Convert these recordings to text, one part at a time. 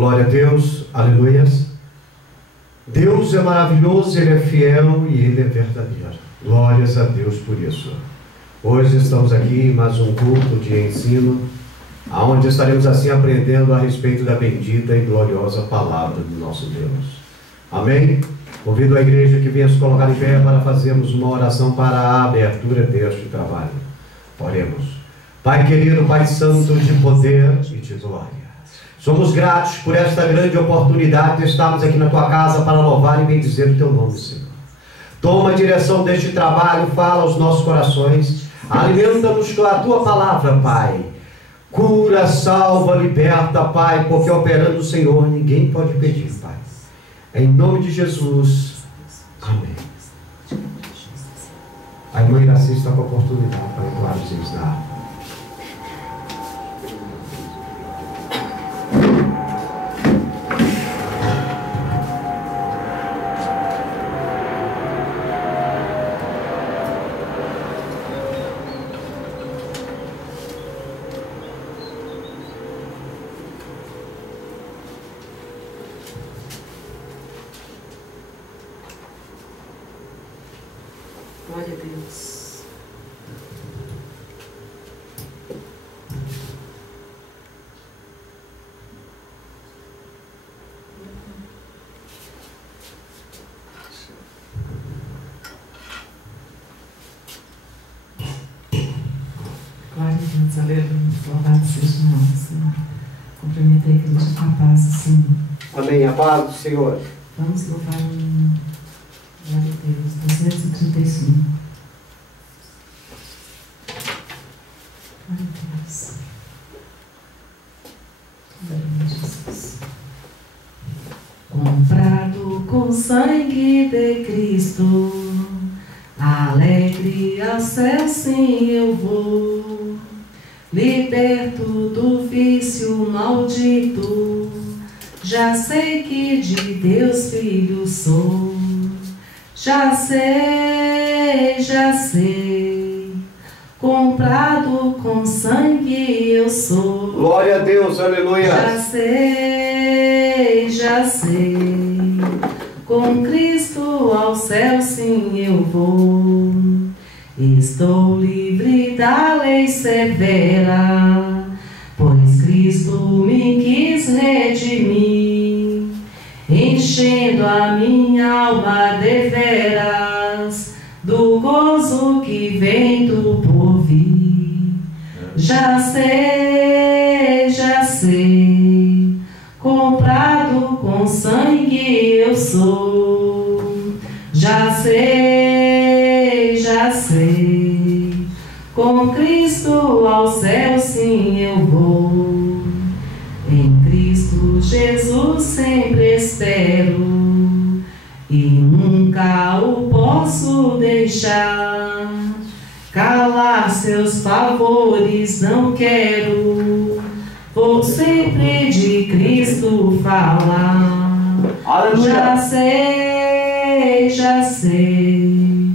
Glória a Deus, aleluias. Deus é maravilhoso, Ele é fiel e Ele é verdadeiro. Glórias a Deus por isso. Hoje estamos aqui em mais um culto de ensino, onde estaremos assim aprendendo a respeito da bendita e gloriosa palavra do nosso Deus. Amém? Convido a igreja que venha se colocar em pé para fazermos uma oração para a abertura deste trabalho. Oremos. Pai querido, Pai santo, de poder e de glória, somos gratos por esta grande oportunidade de estarmos aqui na Tua casa para louvar e bendizer o Teu nome, Senhor. Toma a direção deste trabalho, fala aos nossos corações, alimenta-nos com a Tua palavra, Pai. Cura, salva, liberta, Pai, porque operando o Senhor ninguém pode pedir, Pai. Em nome de Jesus, amém. A irmã Iraci está com a oportunidade para entoar os hinos da harpa. Glória a Deus. Glória a Deus, aleluia. Louvado seja o nome, Senhor. Cumprimento a igreja com a paz do Senhor. Amém. A paz do Senhor. Vamos louvar o nome. Glória a Deus. 235. Glória a Deus. Glória a Jesus. Comprado com sangue de Cristo, alegre ao céu sim eu vou, liberto do vício maldito, já sei que de Deus filho sou. Já sei, comprado com sangue eu sou. Glória a Deus, aleluia. Já sei, com Cristo ao céu sim eu vou. Estou livre da lei severa, pois Cristo me quis redimir, enchendo a minha alma deveras do gozo que vem do porvir. Já sei, comprado com sangue eu sou. Já sei, com Cristo ao céu sim eu vou. Em Cristo Jesus sempre espero e nunca o posso deixar. Calar seus favores não quero, vou sempre de Cristo falar. Aleluia. Já sei,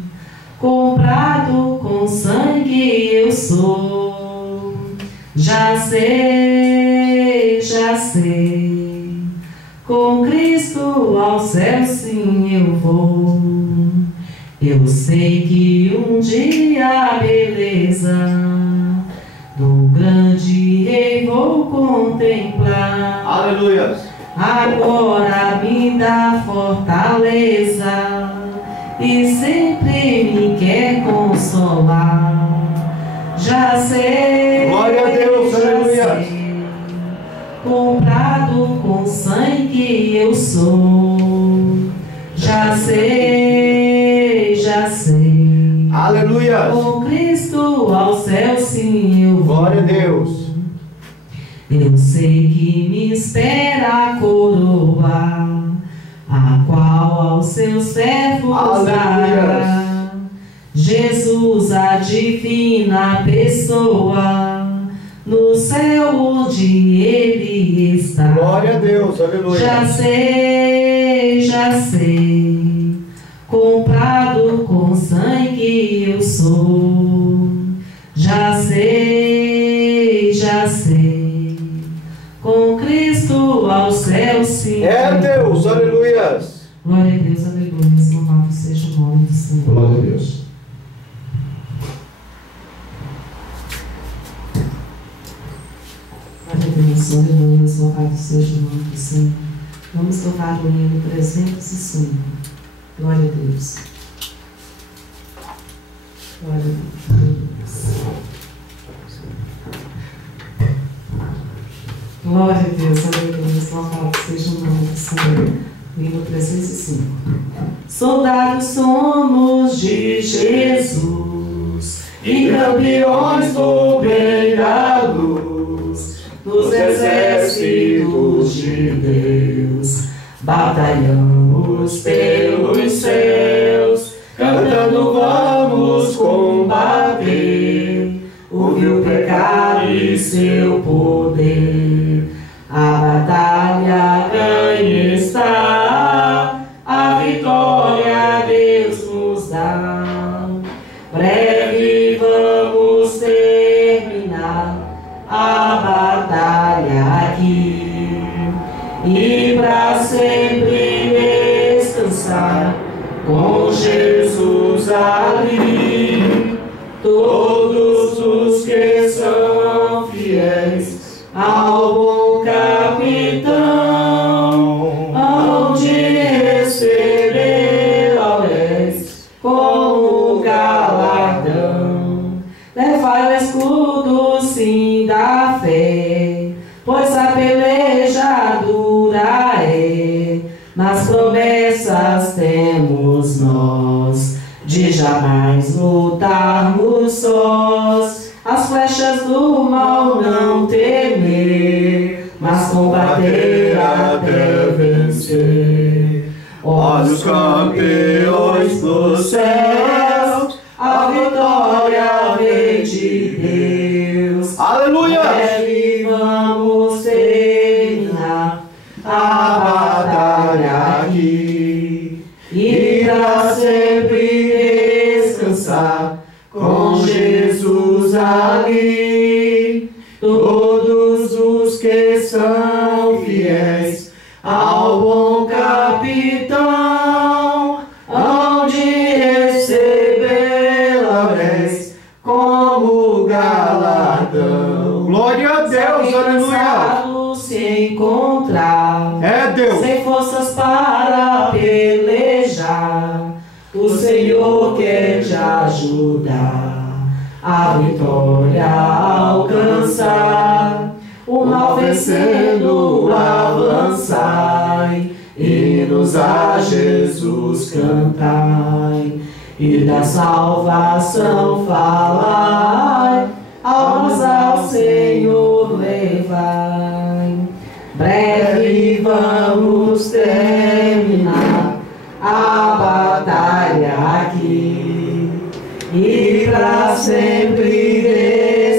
comprado com sangue eu sou. Já sei, com Cristo ao céu sim eu vou. Eu sei que um dia a beleza do grande Rei vou contemplar. Aleluia. Agora me dá fortaleza e sempre me quer consolar. Já sei, glória a Deus, aleluia. Comprado com sangue eu sou. Já sei, aleluia. Com Cristo ao céu sim eu vou. Glória a Deus. Eu sei que me espera a coroa, a qual aos seus servos dará. Jesus, a divina pessoa, no céu onde Ele está. Glória a Deus, aleluia. Já sei, comprado com sangue eu sou. Já sei, com Cristo ao céu louvado seja o nome do Senhor. Vamos louvar o hino 305. Glória a Deus. Glória a Deus. Glória a Deus, aleluia. Louvado seja o nome do Senhor. O hino 305. Soldados somos de Jesus e campeões do bem da luz, nos exércitos de Deus, batalhamos pelos céus, cantando vamos combater o vil pecado e seu poder. A batalha ganha está, a vitória Deus nos dá. Breve vamos terminar a batalha aqui e para sempre descansar com Jesus ali. Todos os que são fiéis ao bom capitão hão de receber lauréis como galardão. Levai o escudo sim da fé, pois a peleja dura é. Nas promessas temos nós de jamais lutarmos sós. As flechas do mal não temer, mas combater até vencer. Ó os campeões dos céus, a vitória vem de Deus. Aleluia! E vamos terminar a batalha aqui e para sempre descansar com Jesus ali. Todos os que são fiéis ao bom capitão hão de receber lauréis como galardão. Glória a Deus, aleluia! Se encontrar, é Deus, sem forças para pelejar, o Senhor quer te ajudar a vitória alcançar. O mal vencendo avançai, hinos a Jesus cantai, e da salvação falai, almas ao Senhor levai. Breve vamos terminar a batalha aqui e para sempre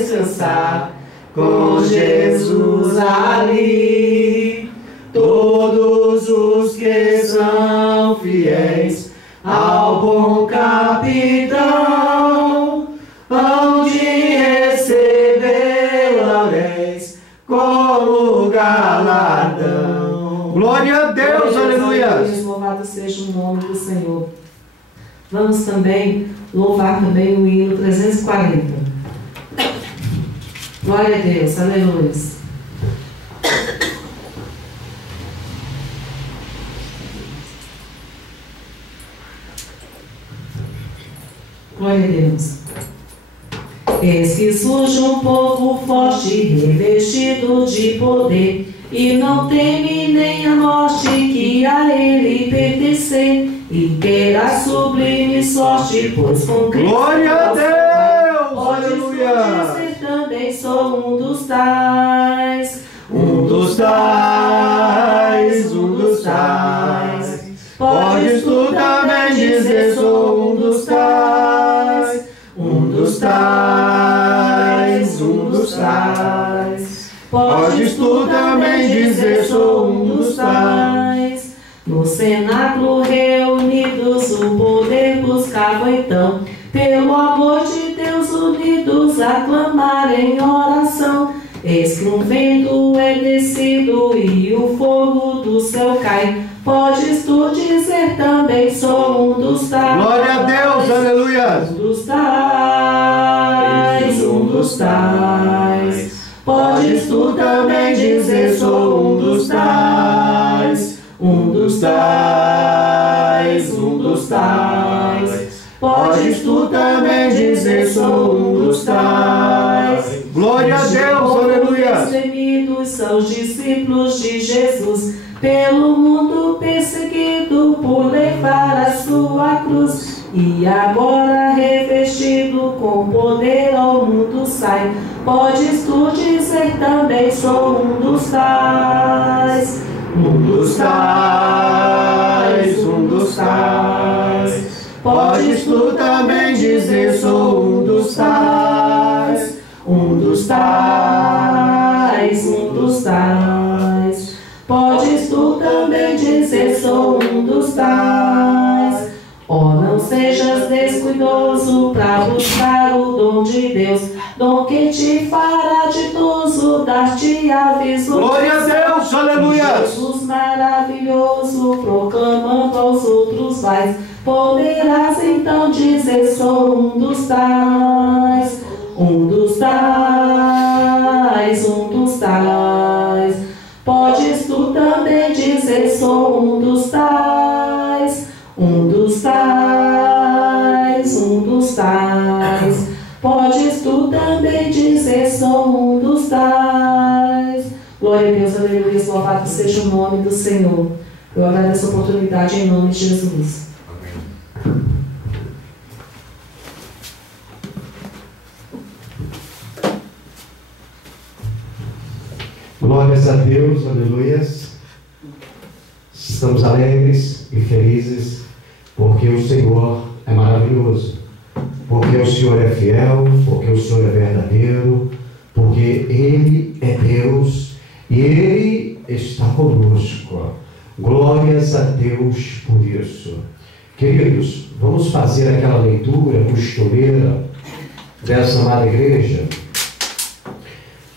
descansar com Jesus ali. Todos os que são fiéis ao bom capitão hão de receber lauréis como galardão. Glória a Deus, aleluia! Louvado seja o nome do Senhor. Vamos também louvar também o hino 340. Glória a Deus, aleluia. Glória a Deus. Eis que surge um povo forte, revestido de poder, e não teme nem a morte que a ele pertencer, e terá sublime sorte, pois com Cristo. Glória a Deus! Pode Aleluia! dizer também sou um dos tais. Um dos tais, um dos tais. Podes tu também dizer sou um dos tais. Um dos tais, um dos tais. Podes tu também dizer sou um dos tais. No cenáculo reunidos o poder buscavam então, pelo amor de Deus unidos a clamar em oração. Eis que um vento é descido e o fogo do céu cai. Podes tu dizer também sou um dos tais. Glória a Deus, aleluia! Um dos tais, um dos tais. Podes tu também dizer sou um Podes tu também dizer, sou um dos tais. Glória a Deus, aleluia. Temidos são os discípulos de Jesus, pelo mundo perseguido por levar a sua cruz. E agora revestido com poder ao mundo sai. Podes tu dizer também, sou um dos tais. Um dos tais, um dos tais. Podes tu também dizer, sou um dos tais. Um dos tais, um dos tais. Podes tu também dizer, sou um dos tais. Oh, não sejas descuidoso pra buscar o dom de Deus, dom que te fará ditoso, dar-te aviso. Glória a Deus, aleluia. Jesus maravilhoso, proclamando aos outros vais, poderás então dizer, sou um dos tais. Um dos tais, um dos tais. Podes tu também dizer, sou um dos tais. Um dos tais, um dos tais. Podes tu também dizer, sou um dos tais. Glória a Deus, aleluia, louvado seja o nome do Senhor. Eu agradeço a oportunidade em nome de Jesus. Glórias a Deus, aleluias. Estamos alegres e felizes porque o Senhor é maravilhoso, porque o Senhor é fiel, porque o Senhor é verdadeiro, porque Ele é Deus e Ele está conosco. Glórias a Deus por isso. Queridos, vamos fazer aquela leitura costumeira dessa amada igreja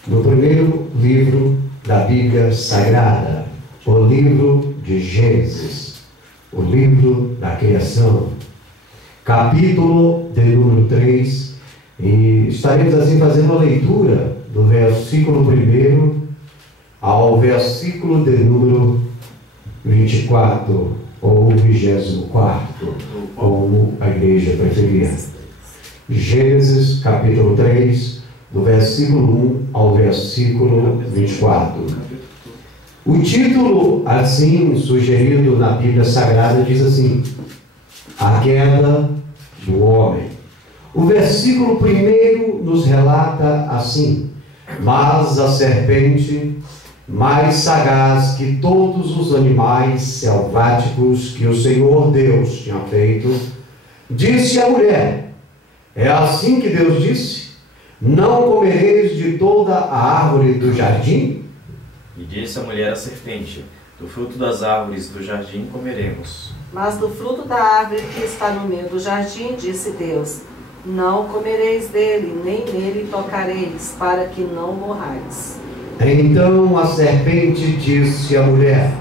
no primeiro livro da Bíblia Sagrada, o livro de Gênesis, o livro da criação, capítulo de número 3, e estaremos assim fazendo a leitura do versículo 1 ao versículo de número 24, ou 24, como a igreja preferia. Gênesis capítulo 3, do versículo 1 ao versículo 24. O título, assim sugerido na Bíblia Sagrada, diz assim: a queda do homem. O versículo 1 nos relata assim: mas a serpente, mais sagaz que todos os animais selváticos que o Senhor Deus tinha feito, disse à mulher: é assim que Deus disse? Não comereis de toda a árvore do jardim? E disse a mulher à serpente: do fruto das árvores do jardim comeremos. Mas do fruto da árvore que está no meio do jardim, disse Deus: não comereis dele, nem nele tocareis, para que não morrais. Então a serpente disse à mulher: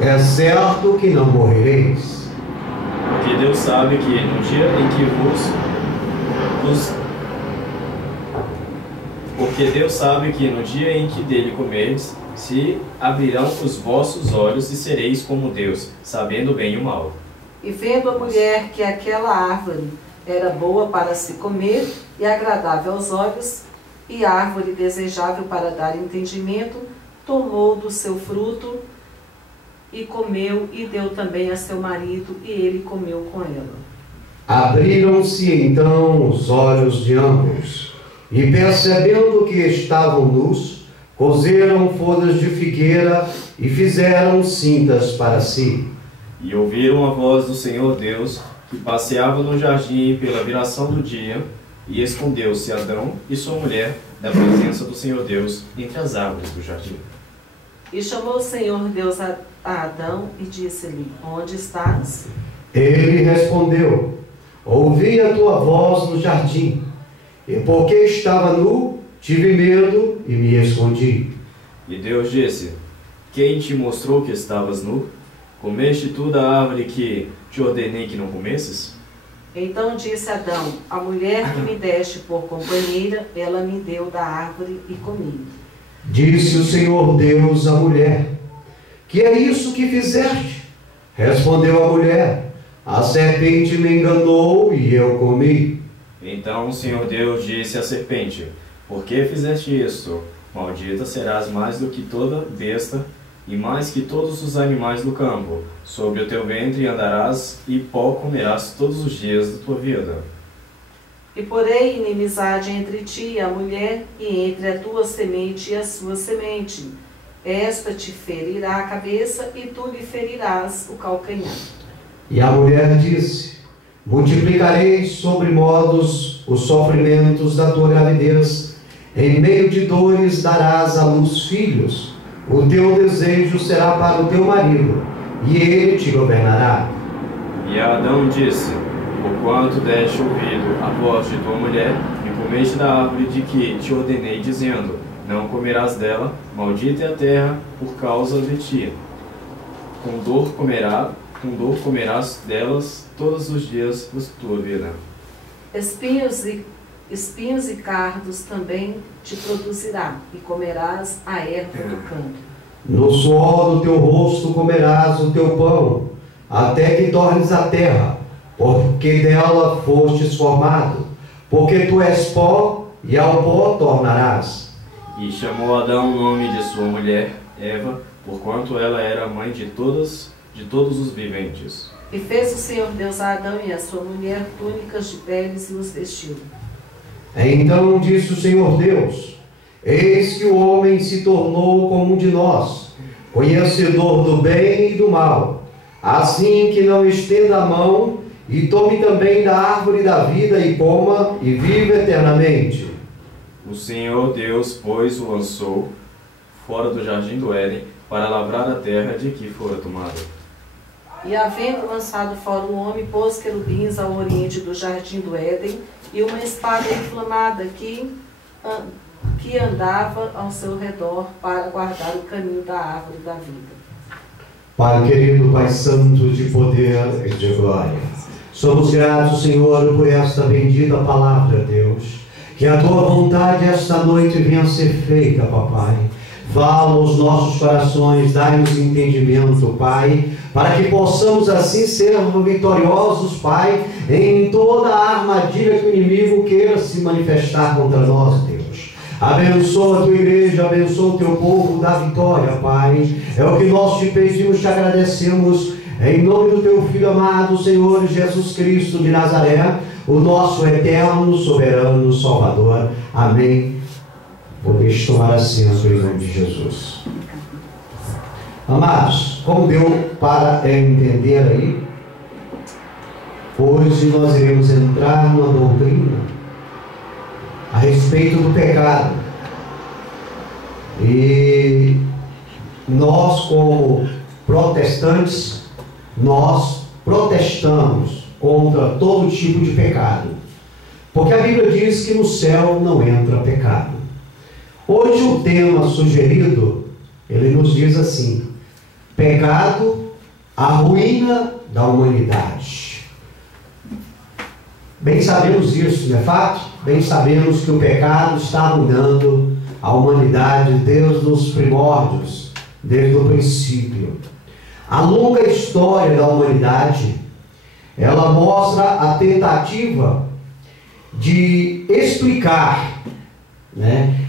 é certo que não morrereis. Porque Deus sabe que no dia em que Porque Deus sabe que no dia em que dele comerdes, se abrirão os vossos olhos e sereis como Deus, sabendo o bem e o mal. E vendo a mulher que aquela árvore era boa para se comer e agradável aos olhos, e árvore desejável para dar entendimento, tomou do seu fruto e comeu, e deu também a seu marido, e ele comeu com ela. Abriram-se então os olhos de ambos, e percebendo que estavam nus, cozeram folhas de figueira e fizeram cintas para si. E ouviram a voz do Senhor Deus, que passeava no jardim pela viração do dia, e escondeu-se Adão e sua mulher da presença do Senhor Deus entre as árvores do jardim. E chamou o Senhor Deus a Adão e disse-lhe: onde estás? Ele respondeu: ouvi a tua voz no jardim, e porque estava nu, tive medo e me escondi. E Deus disse: quem te mostrou que estavas nu? Comeste tu da árvore que te ordenei que não comesses? Então disse Adão: a mulher que me deste por companheira, ela me deu da árvore e comi. Disse o Senhor Deus à mulher: que é isso que fizeste? Respondeu a mulher: A serpente me enganou e eu comi. Então o Senhor Deus disse à serpente: Por que fizeste isto? Maldita serás mais do que toda besta e mais que todos os animais do campo. Sobre o teu ventre andarás e pó comerás todos os dias da tua vida. E porei inimizade entre ti e a mulher, e entre a tua semente e a sua semente. Esta te ferirá a cabeça, e tu lhe ferirás o calcanhar. E a mulher disse: Multiplicarei sobre modos os sofrimentos da tua gravidez. Em meio de dores darás à luz filhos. O teu desejo será para o teu marido, e ele te governará. E Adão disse: Porquanto deste ouvido à voz de tua mulher, e comeste da árvore de que te ordenei, dizendo: Não comerás dela, maldita é a terra por causa de ti. Com dor comerás delas todos os dias da tua vida. Espinhos e cardos também te produzirá, e comerás a erva do campo. No suor do teu rosto comerás o teu pão, até que tornes a terra, porque dela fostes formado, porque tu és pó, e ao pó tornarás. E chamou Adão o nome de sua mulher, Eva, porquanto ela era a mãe de todos os viventes. E fez o Senhor Deus a Adão e a sua mulher túnicas de peles e os vestiu. Então disse o Senhor Deus: Eis que o homem se tornou como um de nós, conhecedor do bem e do mal. Assim que não estenda a mão e tome também da árvore da vida e coma e viva eternamente. O Senhor Deus, pois, o lançou fora do jardim do Éden para lavrar a terra de que fora tomada. E havendo lançado fora o homem, pôs querubins ao oriente do jardim do Éden, e uma espada inflamada que andava ao seu redor para guardar o caminho da árvore da vida. Pai querido, Pai santo de poder e de glória, somos gratos, Senhor, por esta bendita palavra, Deus. Que a tua vontade esta noite venha a ser feita, papai. Fala aos nossos corações, dai-nos entendimento, Pai, para que possamos assim ser vitoriosos, Pai, em toda a armadilha que o inimigo queira se manifestar contra nós, Deus. Abençoa a tua igreja, abençoa o teu povo, dá vitória, Pai. É o que nós te pedimos, te agradecemos, em nome do teu Filho amado, Senhor Jesus Cristo de Nazaré, o nosso eterno, soberano Salvador. Amém. Podeis tomar assento em nome de Jesus. Amados, como deu para entender aí, hoje nós iremos entrar numa doutrina a respeito do pecado. E nós, como protestantes, nós protestamos contra todo tipo de pecado, porque a Bíblia diz que no céu não entra pecado. Hoje o tema sugerido, ele nos diz assim: pecado, a ruína da humanidade. Bem sabemos disso, não é fato? Bem sabemos que o pecado está arruinando a humanidade desde os primórdios, desde o princípio. A longa história da humanidade, ela mostra a tentativa de explicar, né?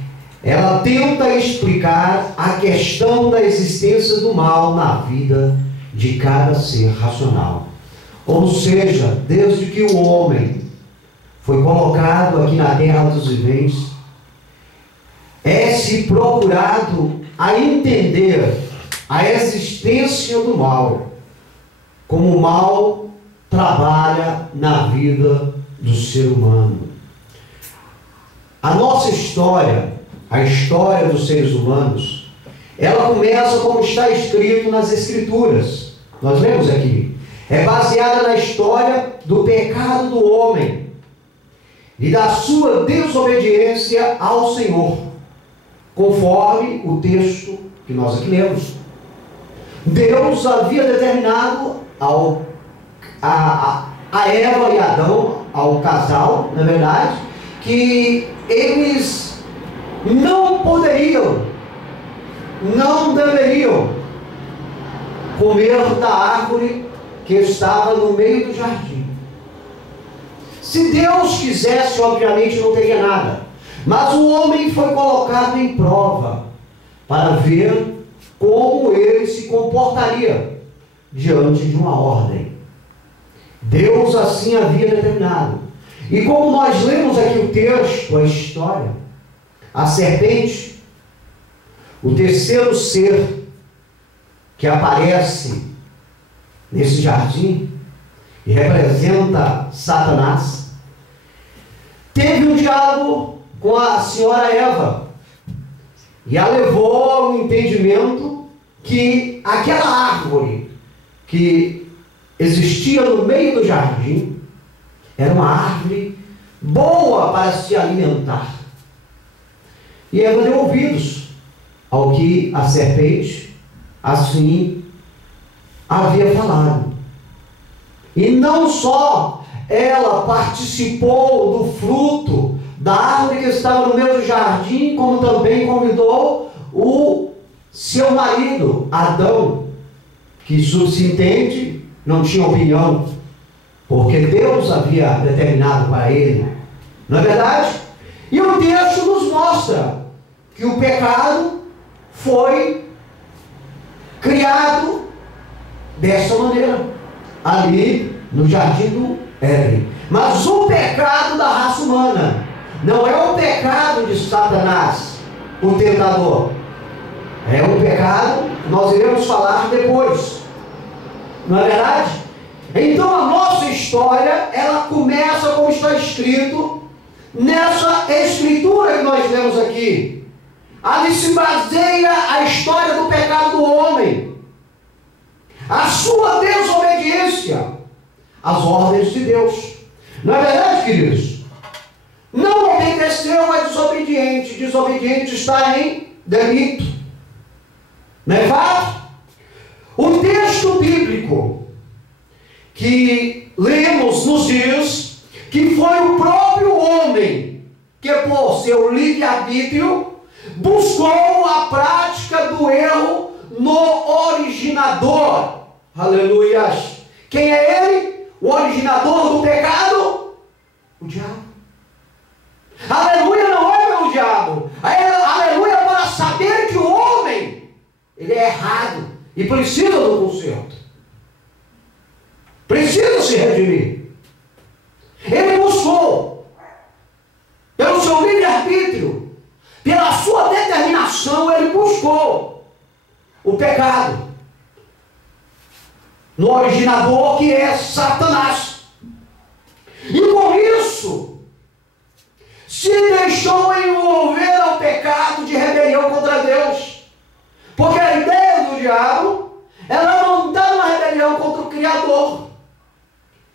Ela tenta explicar a questão da existência do mal na vida de cada ser racional. Ou seja, desde que o homem foi colocado aqui na terra dos viventes, é-se procurado a entender a existência do mal, como o mal trabalha na vida do ser humano. A nossa história, a história dos seres humanos, ela começa como está escrito nas Escrituras. Nós lemos aqui. É baseada na história do pecado do homem e da sua desobediência ao Senhor, conforme o texto que nós aqui lemos. Deus havia determinado a Eva e Adão, ao casal, na verdade, que eles não poderiam, não deveriam comer da árvore que estava no meio do jardim. Se Deus quisesse, obviamente não teria nada. Mas o homem foi colocado em prova para ver como ele se comportaria diante de uma ordem. Deus assim havia determinado. E como nós lemos aqui o texto, a história, a serpente, o terceiro ser que aparece nesse jardim e representa Satanás, teve um diálogo com a senhora Eva e a levou ao entendimento que aquela árvore que existia no meio do jardim era uma árvore boa para se alimentar. E Eva deu ouvidos ao que a serpente assim havia falado. E não só ela participou do fruto da árvore que estava no meio do jardim, como também convidou o seu marido, Adão, que subsistente não tinha opinião, porque Deus havia determinado para ele. Não é verdade? E o texto nos mostra que o pecado foi criado dessa maneira, ali no jardim do Éden. Mas o pecado da raça humana não é o pecado de Satanás, o tentador. É um pecado que nós iremos falar depois. Não é verdade? Então a nossa história, ela começa como está escrito nessa escritura que nós lemos aqui. Ali se baseia a história do pecado do homem, a sua desobediência às ordens de Deus. Não é verdade, queridos? Não obedeceu, é desobediente. Desobediente está em delito. Não é fato? O texto bíblico que lemos nos diz que foi o próprio homem que, por seu livre-arbítrio, buscou a prática do erro no originador. Aleluias! Quem é ele? O originador do pecado? O diabo. Aleluia não é pelo diabo. Aleluia para saber que o homem, ele é errado e precisa do conserto. Precisa se redimir. Ele buscou, pelo seu livre-arbítrio, pela sua determinação, ele buscou o pecado no originador, que é Satanás. E com isso se deixou envolver ao pecado de rebelião contra Deus. Porque a ideia do diabo, ela não está numa rebelião contra o Criador.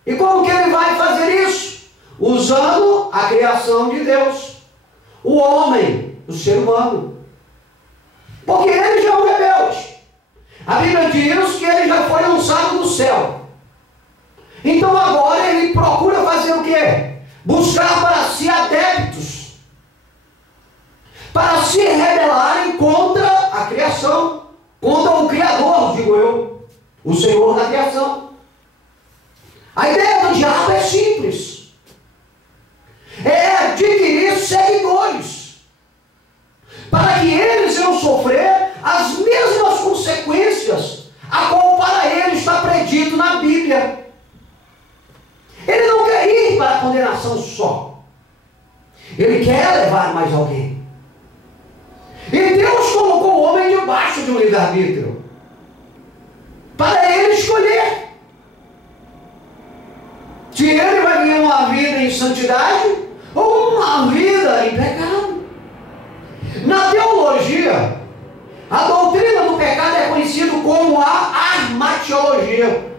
E como que ele vai fazer isso? Usando a criação de Deus, o homem, o ser humano. Porque ele já é um rebelde. A Bíblia diz que ele já foi lançado do céu. Então agora ele procura fazer o quê? Buscar para si adeptos, para se rebelarem contra a criação, contra o Criador, digo eu, o Senhor da criação. A ideia do diabo é simples. É adquirir seguidores, para que eles vão sofrer as mesmas consequências a qual para ele está predito na Bíblia. Ele não quer ir para a condenação só. Ele quer levar mais alguém. E Deus colocou o homem debaixo de um livre-arbítrio para ele escolher se ele vai viver uma vida em santidade ou uma vida em pecado. Na teologia, a doutrina do pecado é conhecida como a armatiologia.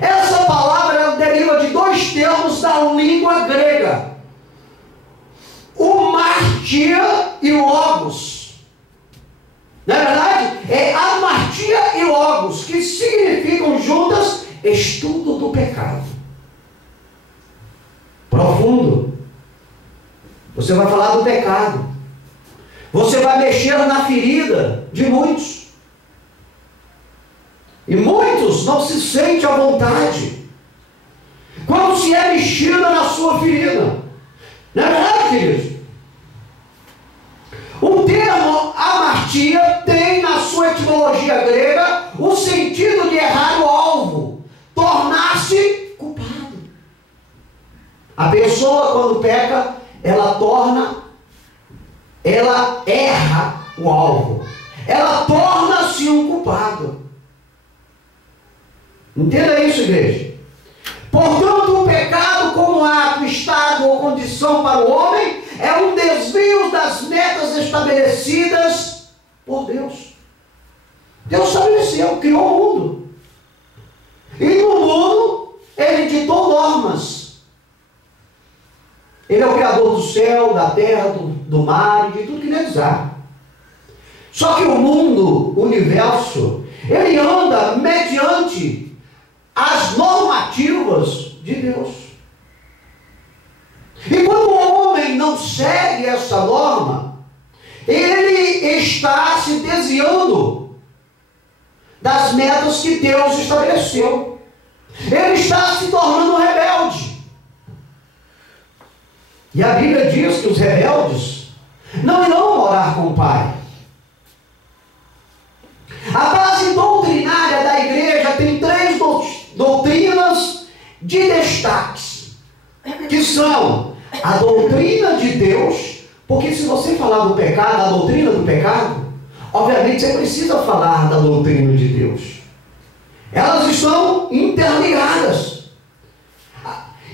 Essa palavra deriva de dois termos da língua grega: o martia e o logos. Não é verdade? É amartia e logos, que significam juntas estudo do pecado. Profundo. Você vai falar do pecado. Você vai mexer na ferida de muitos. E muitos não se sentem à vontade quando se é mexida na sua ferida. Não é verdade, queridos? O termo amartia tem na sua etimologia grega o sentido de errar o alvo, tornar-se culpado. A pessoa, quando peca, ela erra o alvo, ela torna-se um culpado. Entenda isso, igreja. Portanto, o pecado como ato, estado ou condição para o homem é um desvio das metas estabelecidas por Deus. Deus estabeleceu, criou o mundo. E no mundo, Ele ditou normas. Ele é o Criador do céu, da terra, do mar e de tudo que neles há. Só que o mundo, o universo, ele anda mediante as normativas de Deus. E quando o homem não segue essa norma, ele está se desviando das metas que Deus estabeleceu. Ele está se tornando rebelde. E a Bíblia diz que os rebeldes não irão morar com o Pai. A base doutrinária da igreja tem 3 doutrinas de destaques, que são a doutrina de Deus, porque se você falar do pecado, a doutrina do pecado, obviamente você precisa falar da doutrina de Deus. Elas estão interligadas.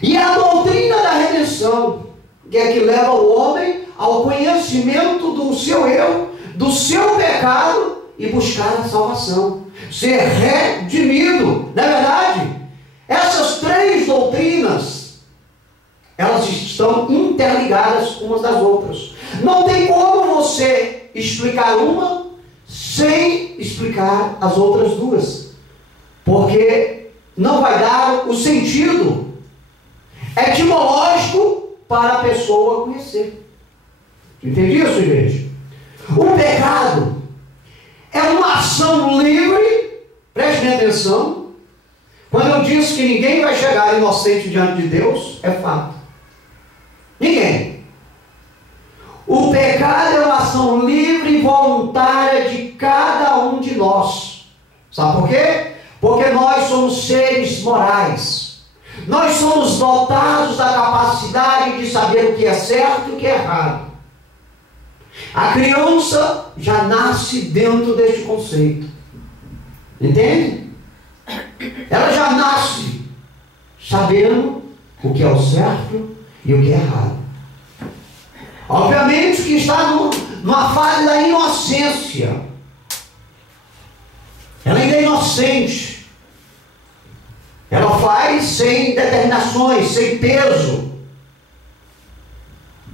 E a doutrina da redenção, que é que leva o homem ao conhecimento do seu erro, do seu pecado e buscar a salvação, ser redimido. Não é verdade? Essas 3 doutrinas, elas estão interligadas umas das outras. Não tem como você explicar uma sem explicar as outras 2, porque não vai dar o sentido etimológico para a pessoa conhecer. Entende isso, igreja? O pecado é uma ação livre, prestem atenção. Quando eu disse que ninguém vai chegar inocente diante de Deus, é fato. Ninguém. O pecado é uma ação livre e voluntária de cada um de nós. Sabe por quê? Porque nós somos seres morais. Nós somos dotados da capacidade de saber o que é certo e o que é errado. A criança já nasce dentro deste conceito. Entende? Ela já nasce sabendo o que é o certo e o que é errado. Obviamente que está numa fase da inocência. Ela ainda é inocente. Ela faz sem determinações, sem peso.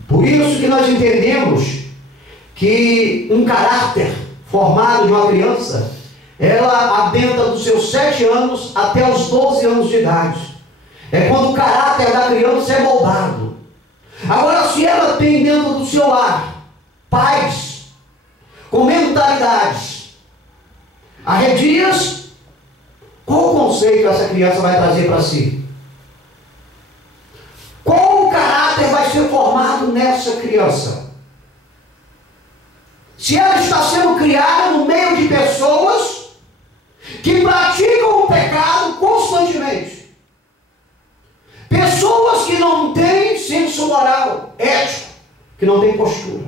Por isso que nós entendemos que um caráter formado de uma criança, ela adenta dos seus 7 anos até os 12 anos de idade. É quando o caráter da criança é moldado. Agora, se ela tem dentro do seu lar pais com mentalidades arredias, qual o conceito essa criança vai trazer para si? Qual o caráter vai ser formado nessa criança? Se ela está sendo criada no meio de pessoas que praticam o pecado constantemente, pessoas que não têm senso moral, ético, que não têm postura,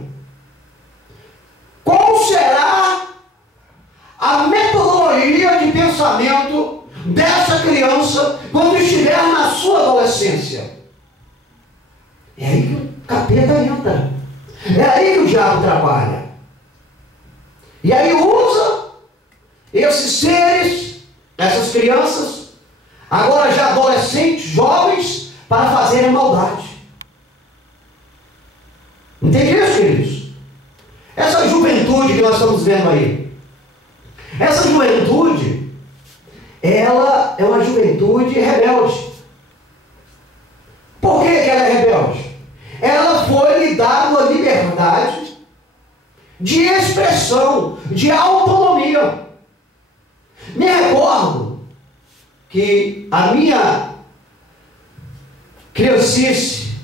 qual será a metodologia de pensamento dessa criança quando estiver na sua adolescência? É aí que o capeta entra. É aí que o diabo trabalha. E aí usa esses seres, essas crianças, agora já adolescentes, jovens, para fazerem maldade. Entende isso, queridos? Essa juventude que nós estamos vendo aí, essa juventude, ela é uma juventude rebelde. Por que ela é rebelde? Ela foi lhe dada a liberdade de expressão, de autonomia. Me recordo que a minha criancice,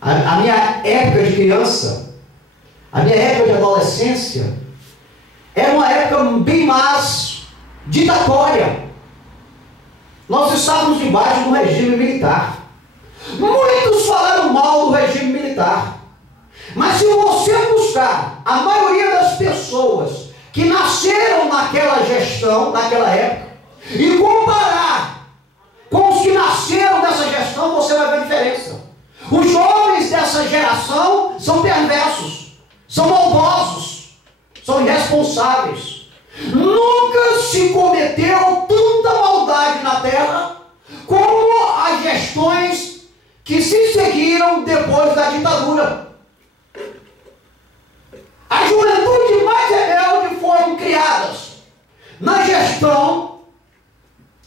a minha época de criança, a minha época de adolescência, era uma época bem mais ditatória. Nós estávamos debaixo de um regime militar. Muitos falaram mal do regime militar. Mas se você buscar a maioria das pessoas que nasceram naquela gestão, naquela época, e comparar com os que nasceram nessa gestão, você vai ver a diferença. Os jovens dessa geração são perversos, são maldosos, são irresponsáveis. Nunca se cometeu tanta maldade na terra como as gestões que se seguiram depois da ditadura. A juventude mais rebelde foram criadas na gestão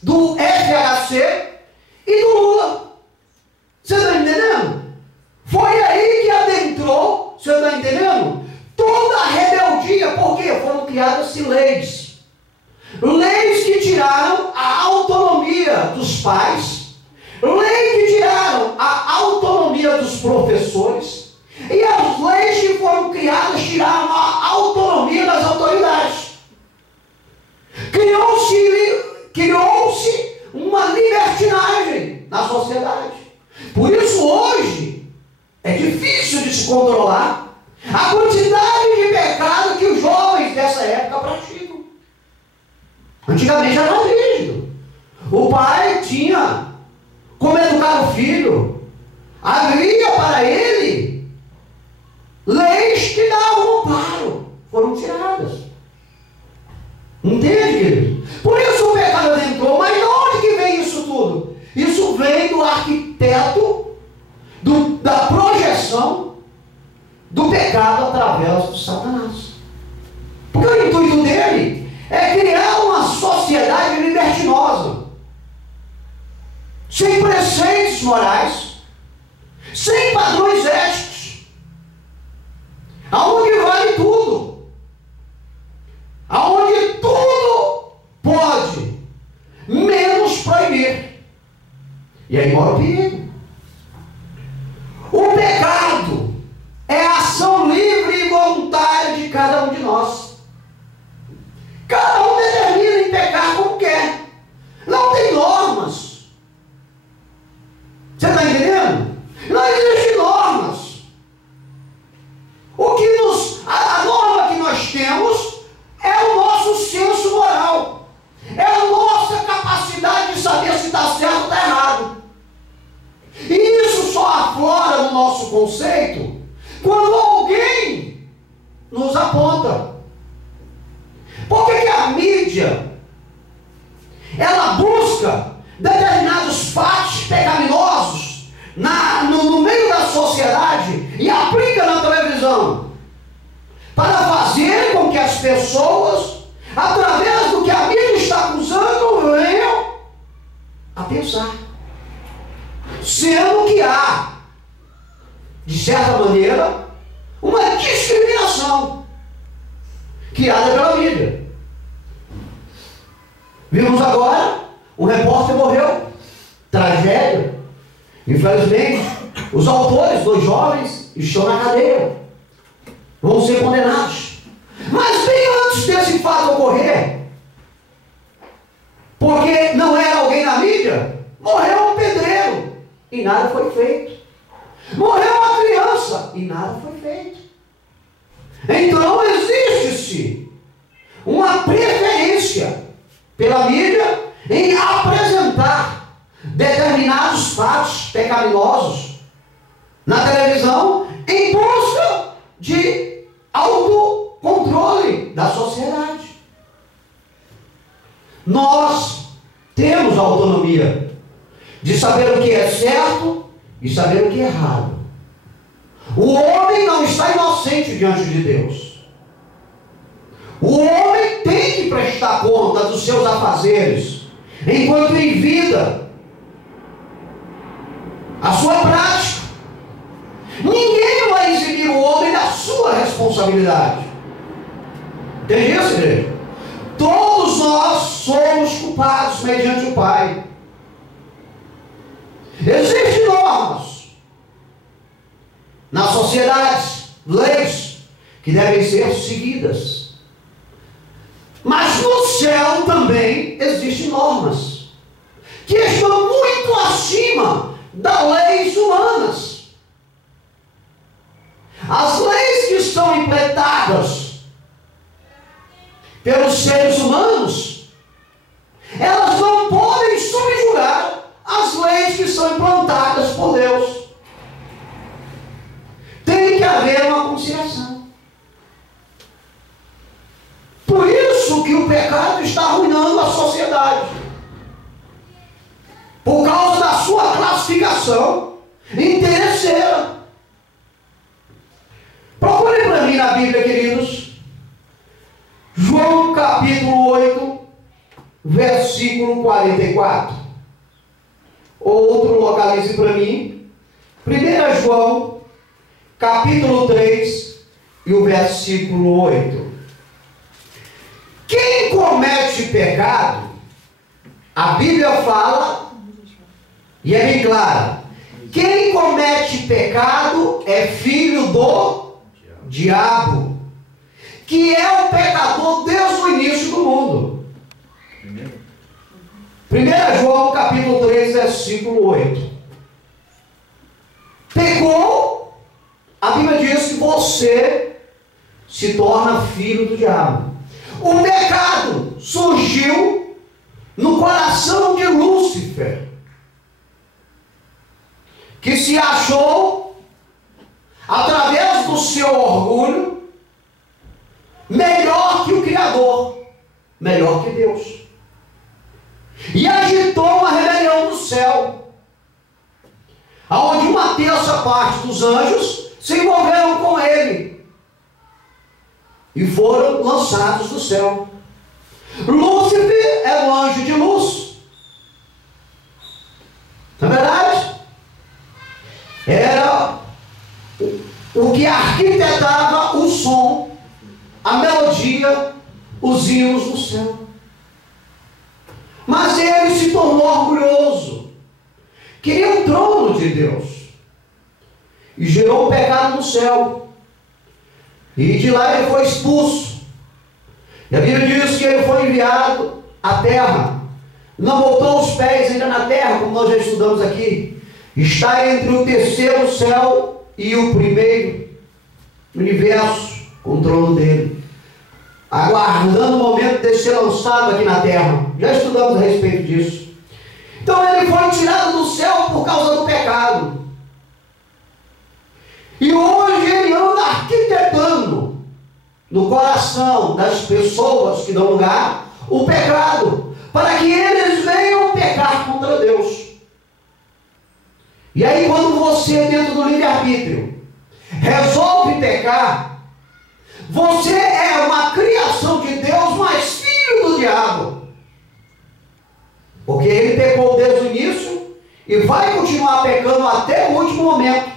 do FHC e do Lula. Você está entendendo? Foi aí que adentrou, você está entendendo? Toda a rebeldia, porque foram criadas-se leis. Leis que tiraram a autonomia dos pais, leis que tiraram a autonomia dos professores, e as leis que foram criadas tiraram a autonomia das autoridades. Criou-se uma libertinagem na sociedade. Por isso hoje é difícil de se controlar a quantidade de pecado que os jovens dessa época praticam. Antigamente era rígido. O pai tinha como educar o filho. Havia para ele leis que davam amparo. Foram tiradas. Entende, querido? Por isso o pecado adentrou. Mas de onde que vem isso tudo? Isso vem do arquiteto, da projeção do pecado através do Satanás. Porque o intuito dele é criar uma sociedade libertinosa, sem preceitos morais, sem padrões éticos, aonde vale tudo, aonde tudo pode, menos proibir. E aí mora o perigo. O pecado é a ação livre e voluntária de cada um de nós. Cada um determina em pecar como quer. Não tem normas. Você está entendendo? Não existem normas. A norma que nós temos é o nosso senso moral. É a nossa capacidade de saber se está certo ou está errado. E isso só aflora no nosso conceito quando alguém nos aponta. Por que a mídia ela busca determinados fatos pecaminosos no meio da sociedade e aplica na televisão para fazer com que as pessoas, através do que a mídia está acusando, venham a pensar, sendo que há, de certa maneira, uma discriminação criada pela mídia. Vimos agora, um repórter morreu, tragédia. Infelizmente, os autores, 2 jovens, estão na cadeia, vão ser condenados. Mas bem antes desse fato ocorrer, porque não era alguém na mídia, morreu um pedreiro e nada foi feito. Morreu uma criança e nada foi feito. Então existe-se uma preferência pela mídia em apresentar determinados fatos pecaminosos na televisão em busca de autocontrole da sociedade. Nós temos a autonomia de saber o que é certo e saber o que é errado. O homem não está inocente diante de Deus. O homem tem que prestar conta dos seus afazeres enquanto em vida, a sua prática. Ninguém vai eximir o homem da sua responsabilidade. Entende isso, igreja? Todos nós somos culpados mediante o Pai. Existem normas na sociedade, leis que devem ser seguidas. Mas no céu também existem normas que estão muito acima das leis humanas. As leis que são implementadas pelos seres humanos, elas não podem subjugar as leis que são implantadas por Deus. Tem que haver uma conciliação. Por isso que o pecado está arruinando a sociedade. Por causa da sua classificação interesseira. Procurem para mim na Bíblia, queridos. João capítulo 8, versículo 44. Outro localize para mim. 1 João capítulo 3 e o versículo 8. Quem comete pecado, a Bíblia fala, e é bem clara, quem comete pecado é filho do diabo, que é o pecador desde o início do mundo. 1 João capítulo 3, versículo 8. Pecou, a Bíblia diz que você se torna filho do diabo. O pecado surgiu no coração de Lúcifer, que se achou, através do seu orgulho, melhor que o Criador, melhor que Deus. E agitou uma rebelião do céu, onde uma terça parte dos anjos se envolveram com ele e foram lançados do céu. Lúcifer é um anjo de luz, não é verdade? Era o que arquitetava o som, a melodia, os hinos do céu. Mas ele se tornou orgulhoso, queria o trono de Deus, e gerou um pecado no céu. E de lá ele foi expulso. E a Bíblia diz que ele foi enviado à terra. Não botou os pés ainda na terra, como nós já estudamos aqui. Está entre o terceiro céu e o primeiro universo, com o trono dele, aguardando o momento de ser lançado aqui na terra. Já estudamos a respeito disso. Então ele foi tirado do céu por causa do pecado. E hoje ele anda arquitetando no coração das pessoas que dão lugar o pecado, para que eles venham pecar contra Deus. E aí, quando você, dentro do livre-arbítrio, resolve pecar, você é uma criação de Deus, mas filho do diabo. Porque ele pecou desde o início e vai continuar pecando até o último momento.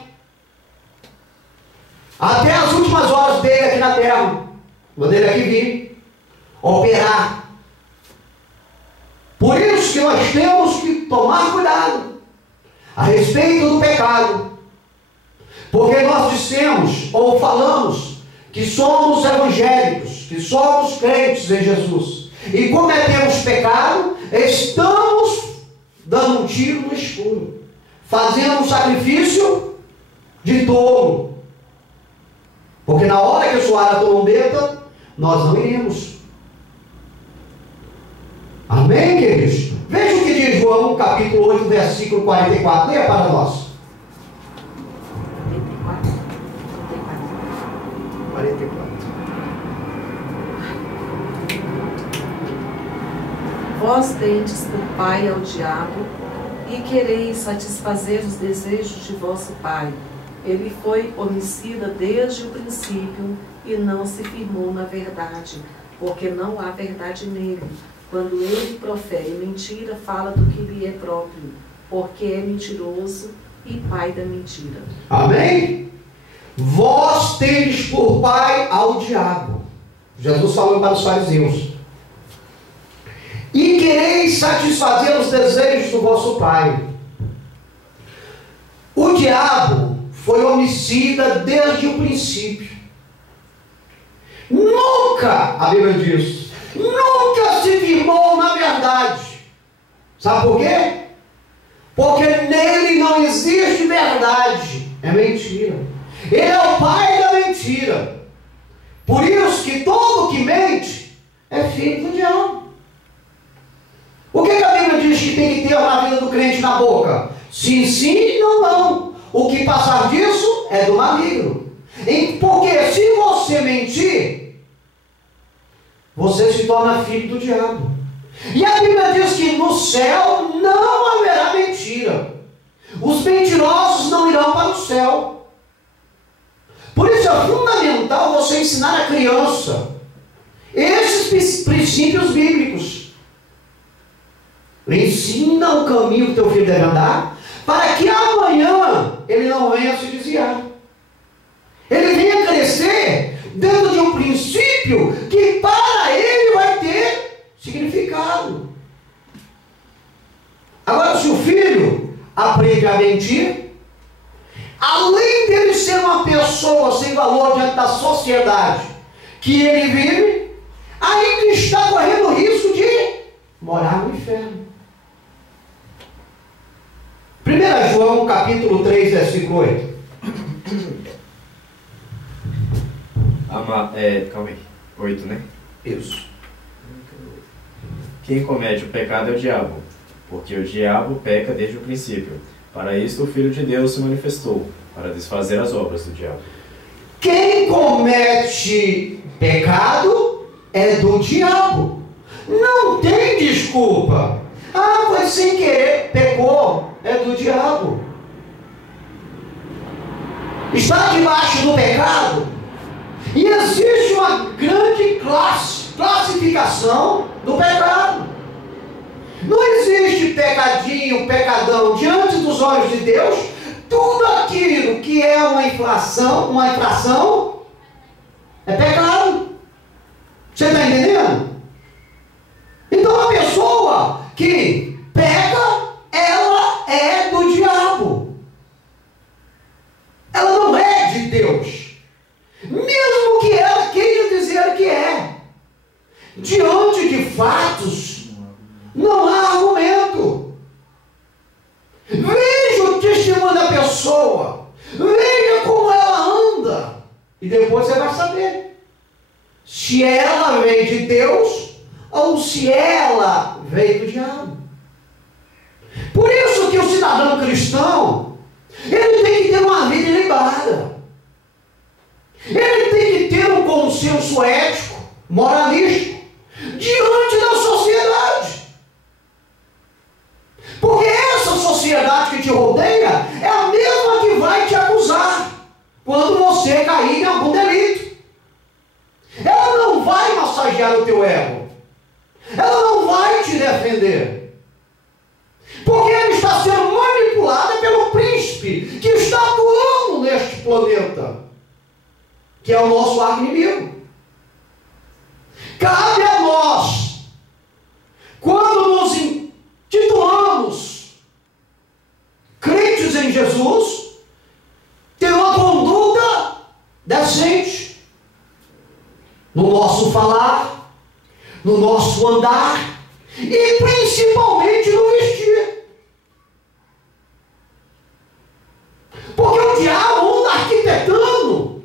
Até as últimas horas dele aqui na terra, quando ele aqui vir operar. Por isso que nós temos que tomar cuidado a respeito do pecado, porque nós dissemos ou falamos que somos evangélicos, que somos crentes em Jesus, e cometemos pecado, estamos dando um tiro no escuro, fazendo um sacrifício de tolo. Porque na hora que soar a trombeta, nós não iremos. Amém, queridos? Veja o que diz João, capítulo 8, versículo 44. Leia para nós. 44. Vós tendes por pai ao diabo, e quereis satisfazer os desejos de vosso pai. Ele foi homicida desde o princípio e não se firmou na verdade, porque não há verdade nele. Quando ele profere mentira, fala do que lhe é próprio, porque é mentiroso e pai da mentira. Amém? Vós tendes por pai ao diabo. Jesus falou para os fariseus. E quereis satisfazer os desejos do vosso pai. o diabo foi homicida desde o princípio. Nunca, a Bíblia diz, nunca se firmou na verdade. Sabe por quê? Porque nele não existe verdade. É mentira. Ele é o pai da mentira. Por isso que todo que mente é filho do diabo. O que a Bíblia diz que tem que ter na vida do crente na boca? Sim, sim, não, não. O que passar disso é do maligno. Porque se você mentir, você se torna filho do diabo. E a Bíblia diz que no céu não haverá mentira. Os mentirosos não irão para o céu. Por isso é fundamental você ensinar a criança esses princípios bíblicos. Ensina o caminho que teu filho deve andar, para que amanhã ele não venha se desviar. Ele venha crescer dentro de um princípio que para ele vai ter significado. Agora, se o filho aprende a mentir, além dele ser uma pessoa sem valor diante da sociedade que ele vive, ainda está correndo o risco de morar no inferno. 1 João capítulo 3, versículo 8. Calma aí. 8, né? Isso. Quem comete o pecado é o diabo, porque o diabo peca desde o princípio. Para isto o Filho de Deus se manifestou, para desfazer as obras do diabo. Quem comete pecado é do diabo. Não tem desculpa. Ah, foi sem querer, pecou, é do diabo. Está debaixo do pecado. E existe uma grande classificação do pecado. Não existe pecadinho, pecadão. Diante dos olhos de Deus, tudo aquilo que é uma infração é pecado. Você está entendendo? Então a pessoa que peca, ela é do diabo. Ela não é de Deus. Mesmo que ela queira dizer que é. Diante de fatos, não há argumento. Veja o testemunho da pessoa. Veja como ela anda. E depois você vai saber se ela veio de Deus ou se ela veio do diabo. Por isso que o cidadão cristão, ele tem que ter uma vida ilibada. Ele tem que ter um consenso ético, moralístico, diante da sociedade. Porque essa sociedade que te rodeia é a mesma que vai te acusar quando você cair em algum delito. Ela não vai massagear o teu ego. Ela não vai te defender. Porque ela está sendo manipulada pelo príncipe que está atuando neste planeta, que é o nosso arqui-inimigo. Cabe a nós, quando nos intitulamos crentes em Jesus, ter uma conduta decente no nosso falar, no nosso andar e principalmente no vestir. Porque o diabo anda arquitetando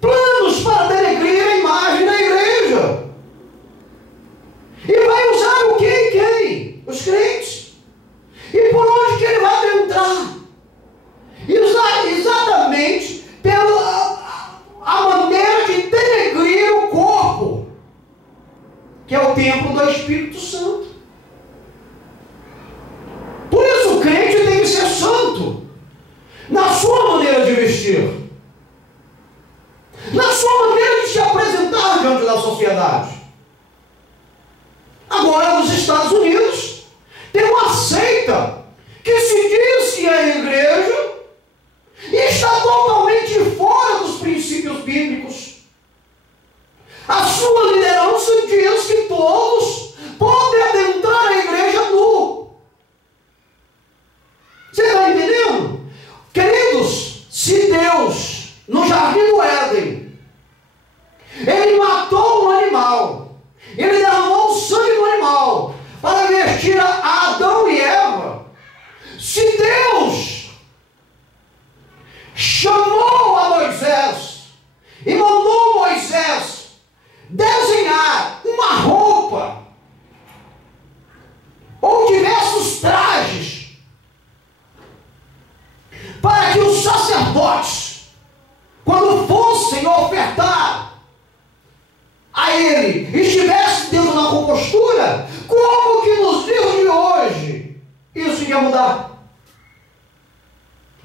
planos para denegrir a imagem da igreja. E vai usar o que e quem? Os crentes. E por onde que ele vai entrar? Exatamente pela a maneira de denegrir o corpo, que é o templo do Espírito Santo. Por isso o crente tem que ser santo na sua maneira de vestir, na sua maneira de se apresentar diante da sociedade. Agora, nos Estados Unidos, tem uma seita que se diz que é igreja e está totalmente fora dos princípios bíblicos. A sua liderança diz que todos podem adentrar a igreja nu. Você está entendendo? Que sacerdotes, quando fossem ofertar a Ele, estivesse dentro da compostura, como que nos dias de hoje isso ia mudar?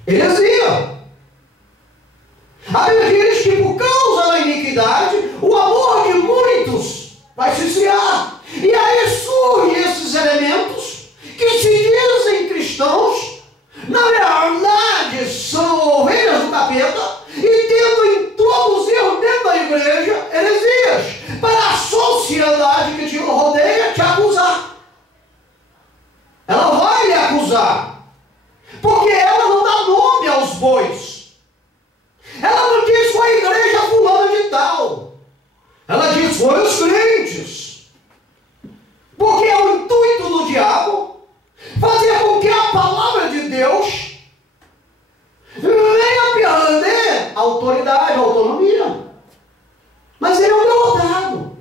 Heresia. A Bíblia diz que por causa da iniquidade, o amor de muitos vai se esfriar. E aí surgem esses elementos que se dizem cristãos, na verdade são ovelhas do capeta, e tendo introduzido dentro da igreja heresias, para a sociedade que te rodeia te acusar. Ela vai lhe acusar, porque ela não dá nome aos bois. Ela não diz foi a igreja fulana de tal. Ela diz foi os crentes. Porque é o intuito do diabo fazer com que a palavra de Deus venha perder a autoridade, a autonomia. Mas ele é um derrotado.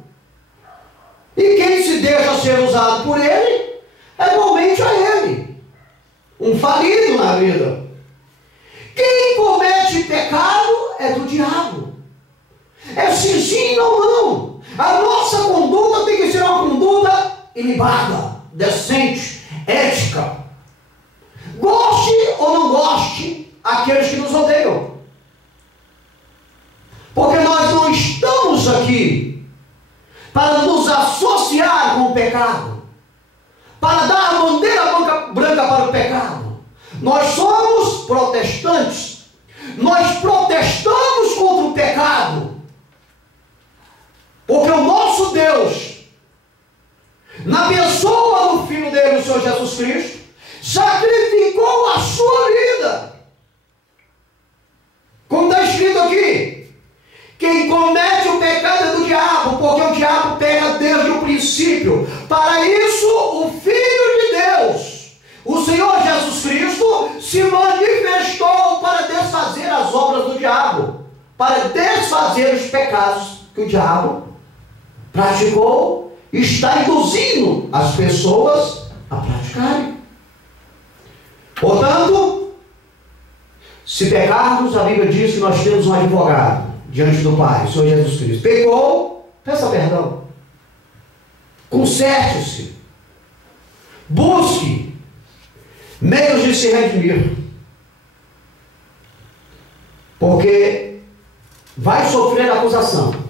E quem se deixa ser usado por ele é igualmente a ele. Um falido na vida. Quem comete pecado é do diabo. É sim ou não. A nossa conduta tem que ser uma conduta ilibada, decente, ética. Goste ou não goste aqueles que nos odeiam. Porque nós não estamos aqui para nos associar com o pecado, para dar a bandeira branca para o pecado. Nós somos protestantes. Nós protestamos contra o pecado. Porque o nosso Deus, na pessoa do Filho dele, o Senhor Jesus Cristo, sacrificou a sua vida. Como está escrito aqui, quem comete o pecado é do diabo, porque o diabo peca desde o princípio. Para isso, o Filho de Deus, o Senhor Jesus Cristo, se manifestou para desfazer as obras do diabo, para desfazer os pecados que o diabo praticou e está induzindo as pessoas a praticarem. Portanto, se pecarmos, a Bíblia diz que nós temos um advogado diante do Pai, o Senhor Jesus Cristo. Pecou, peça perdão. Conserte-se. Busque meios de se redimir. Porque vai sofrer acusação.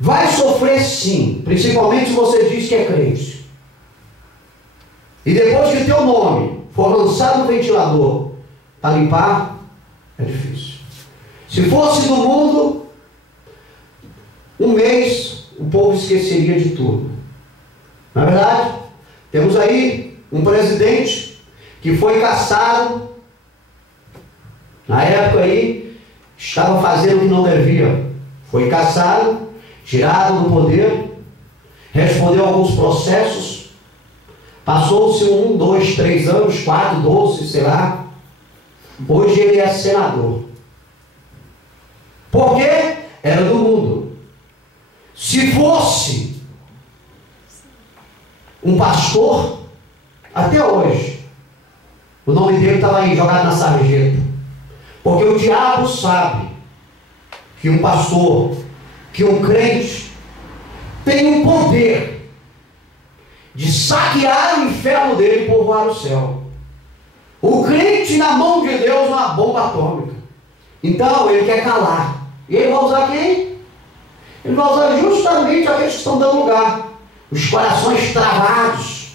Vai sofrer sim, principalmente se você diz que é crente. E depois que teu nome for lançado no ventilador para limpar, é difícil. Se fosse no mundo, um mês o povo esqueceria de tudo. Na verdade, temos aí um presidente que foi caçado, na época aí, estava fazendo o que não devia. Foi caçado, tirado do poder, respondeu a alguns processos, passou-se 1, 2, 3 anos, 4, 12, sei lá. Hoje ele é senador. Porque era do mundo. Se fosse um pastor, até hoje, o nome dele estava aí jogado na sarjeta. Porque o diabo sabe que um pastor, que um crente, tem um poder de saquear o inferno dele e povoar o céu. O crente na mão de Deus é uma bomba atômica. Então ele quer calar. E ele vai usar quem? Ele vai usar justamente aqueles que estão dando lugar. Os corações travados.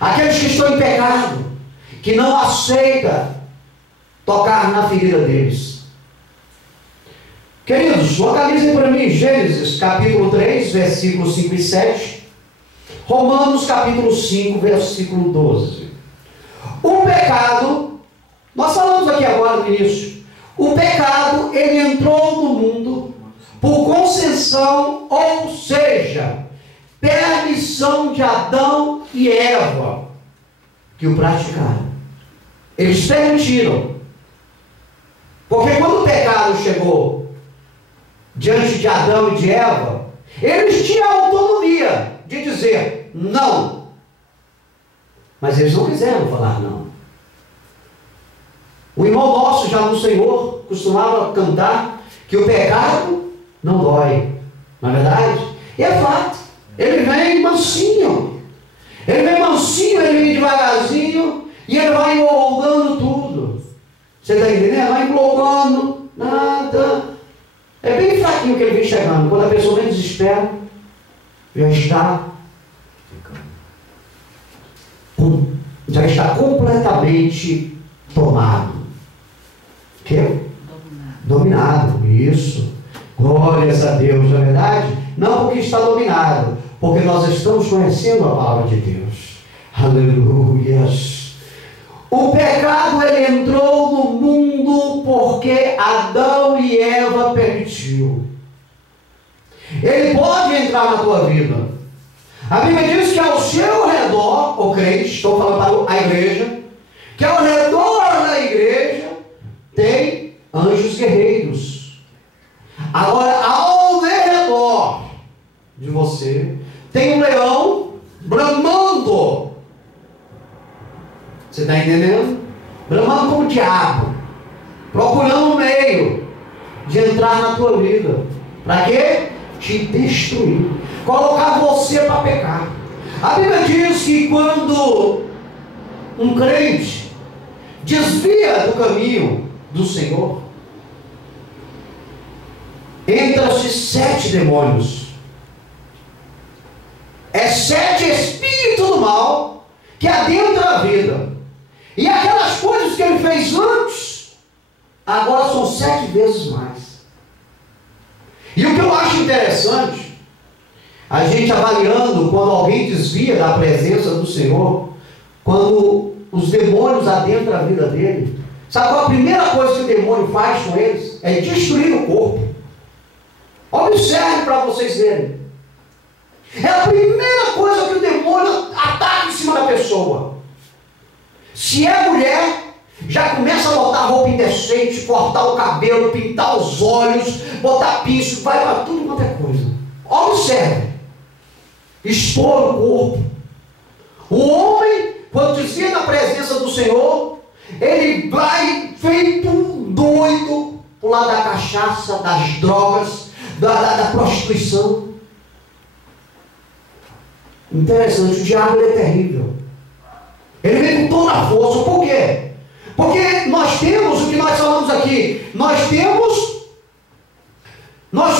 Aqueles que estão em pecado. Que não aceitam tocar na ferida deles. Queridos, localizem para mim Gênesis capítulo 3, versículos 5 e 7. Romanos capítulo 5, versículo 12. O pecado, nós falamos aqui agora no início, o pecado, ele entrou no mundo por concessão, ou seja, permissão de Adão e Eva, que o praticaram. Eles permitiram. Porque quando o pecado chegou diante de Adão e de Eva, eles tinham a autonomia de dizer não. Mas eles não quiseram falar não. O irmão nosso, já no Senhor, costumava cantar que o pecado não dói. Não é verdade? E é fato. Ele vem mansinho. Ele vem mansinho, ele vem devagarzinho e ele vai englobando tudo. Você está entendendo? Vai englobando, nada. É bem fraquinho que ele vem chegando. Quando a pessoa vem desespera, já está completamente tomado. Que? Dominado. Isso. Glórias a Deus, não é verdade? Não porque está dominado, porque nós estamos conhecendo a palavra de Deus. Aleluias. O pecado, ele entrou no mundo porque Adão e Eva permitiu. Ele pode entrar na tua vida. A Bíblia diz que ao seu redor, o crente, estou falando para a igreja, que ao redor da igreja tem anjos guerreiros. Agora, ao redor de você tem um leão bramando. Você está entendendo? Bramando como o diabo, procurando um meio de entrar na tua vida. Para quê? Te destruir, colocar você para pecar. A Bíblia diz que quando um crente desvia do caminho do Senhor, entra-se 7 demônios. É 7 espíritos do mal que adentram a vida. E aquelas coisas que ele fez antes, agora são 7 vezes mais. E o que eu acho interessante, a gente avaliando quando alguém desvia da presença do Senhor, quando os demônios adentram a vida dele, sabe qual a primeira coisa que o demônio faz com eles? É destruir o corpo. Observe para vocês verem. É a primeira coisa que o demônio ataca em cima da pessoa. Se é mulher, já começa a botar roupa indecente, cortar o cabelo, pintar os olhos, botar piso, vai para tudo quanto é coisa. Observe. Expor o corpo. O homem, quando desvia da presença do Senhor, ele vai feito um doido pro lado da cachaça, das drogas, da prostituição. Interessante, o diabo ele é terrível. Ele vem com toda a força. Por quê? Porque nós temos o que nós falamos aqui. Nós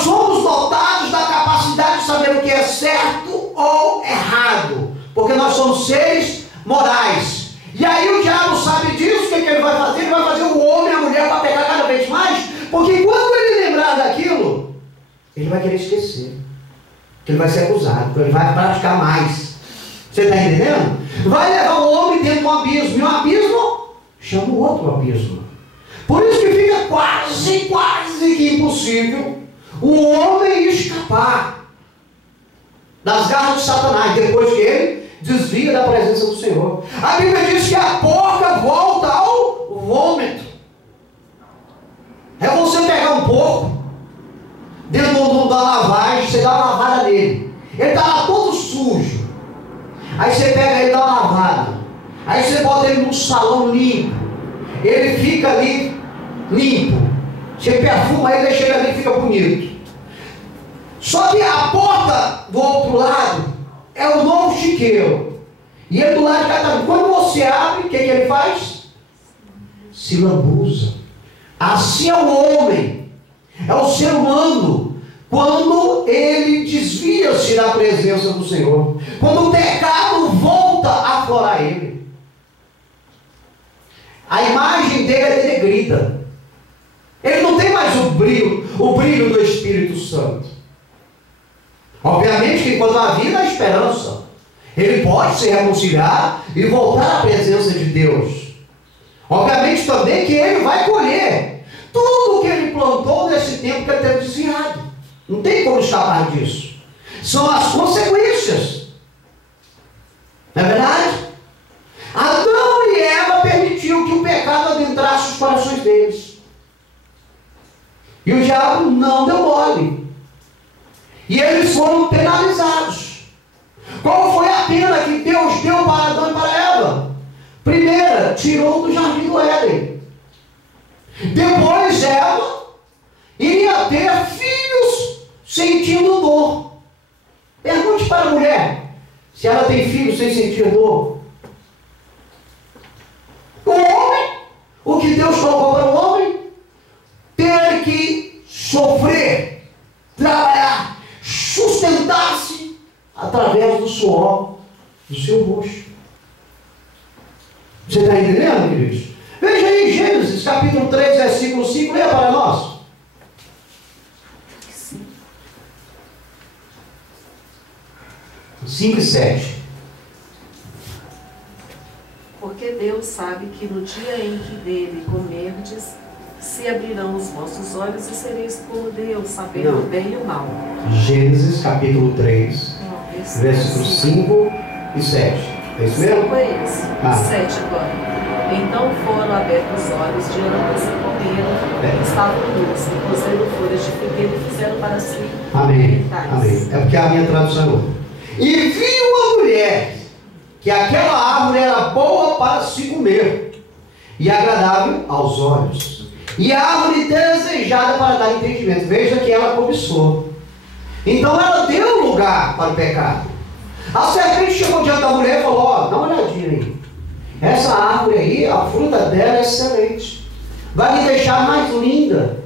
somos dotados da capacidade de saber o que é certo ou errado. Porque nós somos seres morais. E aí o diabo sabe disso. O que ele vai fazer? Ele vai fazer o homem e a mulher para pegar cada vez mais. Porque quando ele lembrar daquilo, ele vai querer esquecer. Porque ele vai ser acusado. Ele vai praticar mais. Você está entendendo? Vai levar o homem dentro de um abismo. E um abismo chama o outro abismo. Por isso que fica quase que impossível o homem escapar das garras de Satanás, depois que ele desvia da presença do Senhor. A Bíblia diz que a porca volta ao vômito. É você pegar um porco dentro da lavagem, você dá uma lavada nele. Ele está lá todo sujo. Aí você pega ele e dá uma lavada. Aí você bota ele num salão limpo. Ele fica ali limpo. Você perfuma ele, deixa ele ali e fica bonito. Só que a porta do outro lado é o novo chiqueiro. E ele do lado de cá, quando você abre, o que ele faz? Se lambuza. Assim é o homem. É o ser humano. Quando ele desvia-se da presença do Senhor. Quando o pecado volta a aflorar ele. A imagem dele é denegrida. Ele não tem mais o brilho do Espírito Santo. Obviamente que quando há vida, há esperança. Ele pode se reconciliar e voltar à presença de Deus. Obviamente também que ele vai colher tudo o que ele plantou nesse tempo que ele teve desviado. Não tem como escapar disso. São as consequências. Não é verdade? Adão e Eva permitiu que o pecado adentrasse os corações deles. E o diabo não deu mole. E eles foram penalizados. Qual foi a pena que Deus deu para Adão e para Eva? Primeira, tirou do jardim do Éden. sentindo dor. Pergunte para a mulher se ela tem filho sem sentir dor. O homem, o que Deus colocou para o homem, ter que sofrer, trabalhar, sustentar-se através do suor do seu rosto. Você está entendendo, queridos? Veja aí Gênesis capítulo 3, versículo 5, leia para nós. 5 e 7. Porque Deus sabe que no dia em que dele comerdes, se abrirão os vossos olhos e sereis como Deus, sabendo o bem e o mal. Gênesis capítulo 3, versículos 5 e 7. É isso mesmo? 5 é esse. 7 agora. Então foram abertos os olhos de ambos e comeram, estavam nus, e cozeram folhas de figueira e fizeram para si. Amém. Amém. É porque a minha tradução é outra. E viu a mulher que aquela árvore era boa para se comer e agradável aos olhos, e a árvore desejada para dar entendimento. Veja que ela cobiçou. Então ela deu lugar para o pecado. A serpente chegou diante da mulher e falou: ó, dá uma olhadinha aí. Essa árvore aí, a fruta dela é excelente. Vai me deixar mais linda,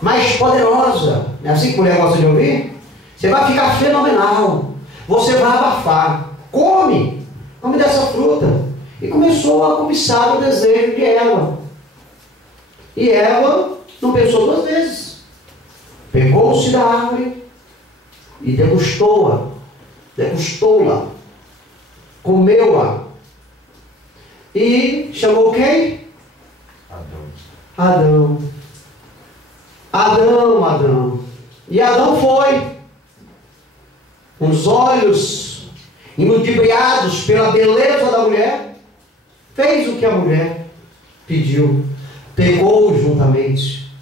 mais poderosa. Não é assim que a mulher gosta de ouvir? Você vai ficar fenomenal. Você vai abafar. Come dessa fruta. E começou a cobiçar o desejo de Eva. E Eva não pensou duas vezes. Pegou-se da árvore e degustou-a. Degustou-la. Comeu-a. E chamou quem? Adão. E Adão foi. Com os olhos iludibriados pela beleza da mulher, fez o que a mulher pediu. Pegou juntamente.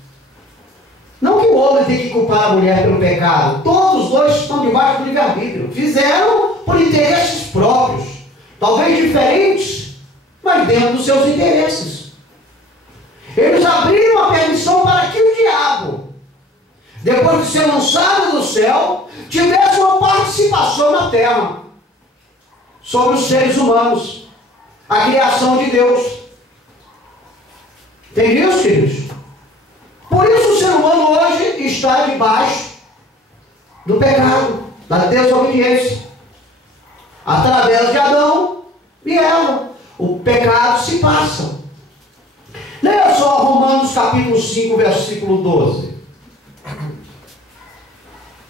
Não que o homem tenha que culpar a mulher pelo pecado. Todos os dois estão debaixo do livre-arbítrio. Fizeram por interesses próprios. Talvez diferentes, mas dentro dos seus interesses. Eles abriram a permissão para que o diabo, depois de ser lançado do céu, tivesse uma participação na terra sobre os seres humanos, a criação de Deus. Tem isso, queridos? Por isso o ser humano hoje está debaixo do pecado, da desobediência, através de Adão e Eva. O pecado se passa. Leia só Romanos capítulo 5, versículo 12.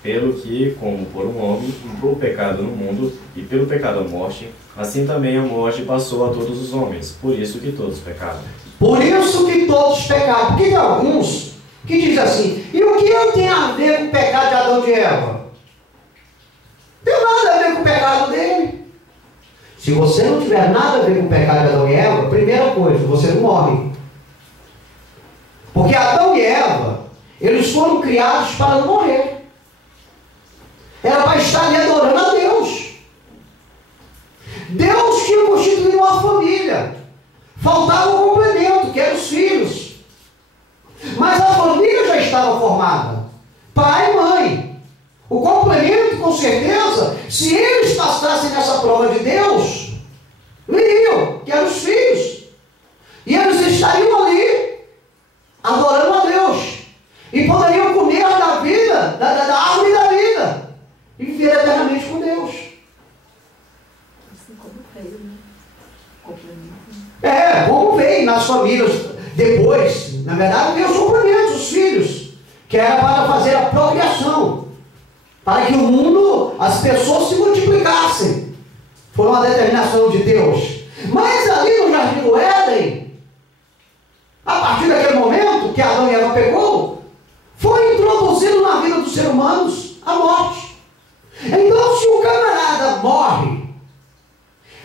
Pelo que, como por um homem, entrou o pecado no mundo, e pelo pecado a morte, assim também a morte passou a todos os homens, por isso que todos pecaram. Por isso que todos pecaram. Porque tem alguns que dizem assim: e o que eu tenho a ver com o pecado de Adão e de Eva? Não tem nada a ver com o pecado dele. Se você não tiver nada a ver com o pecado de Adão e Eva, primeira coisa, você não morre. Porque Adão e Eva, eles foram criados para não morrer. Era para estar ali adorando a Deus. Deus tinha constituído uma família. Faltava um complemento, que eram os filhos. Mas a família já estava formada. Pai e mãe. O complemento, com certeza, se eles passassem nessa prova de Deus, viriam, que eram os filhos. E eles estariam ali, adorando a Deus. E poderiam comer da vida, da árvore da vida. E viver eternamente com Deus. Assim como veio, né? Como veio nas famílias depois. Na verdade, veio os complementos, os filhos. Que era para fazer a procriação. Para que o mundo, as pessoas se multiplicassem. Foi uma determinação de Deus. Mas ali no Jardim do Éden, a partir daquele momento que Adão e Eva pecou, foi introduzido na vida dos seres humanos a morte. Então, se o camarada morre,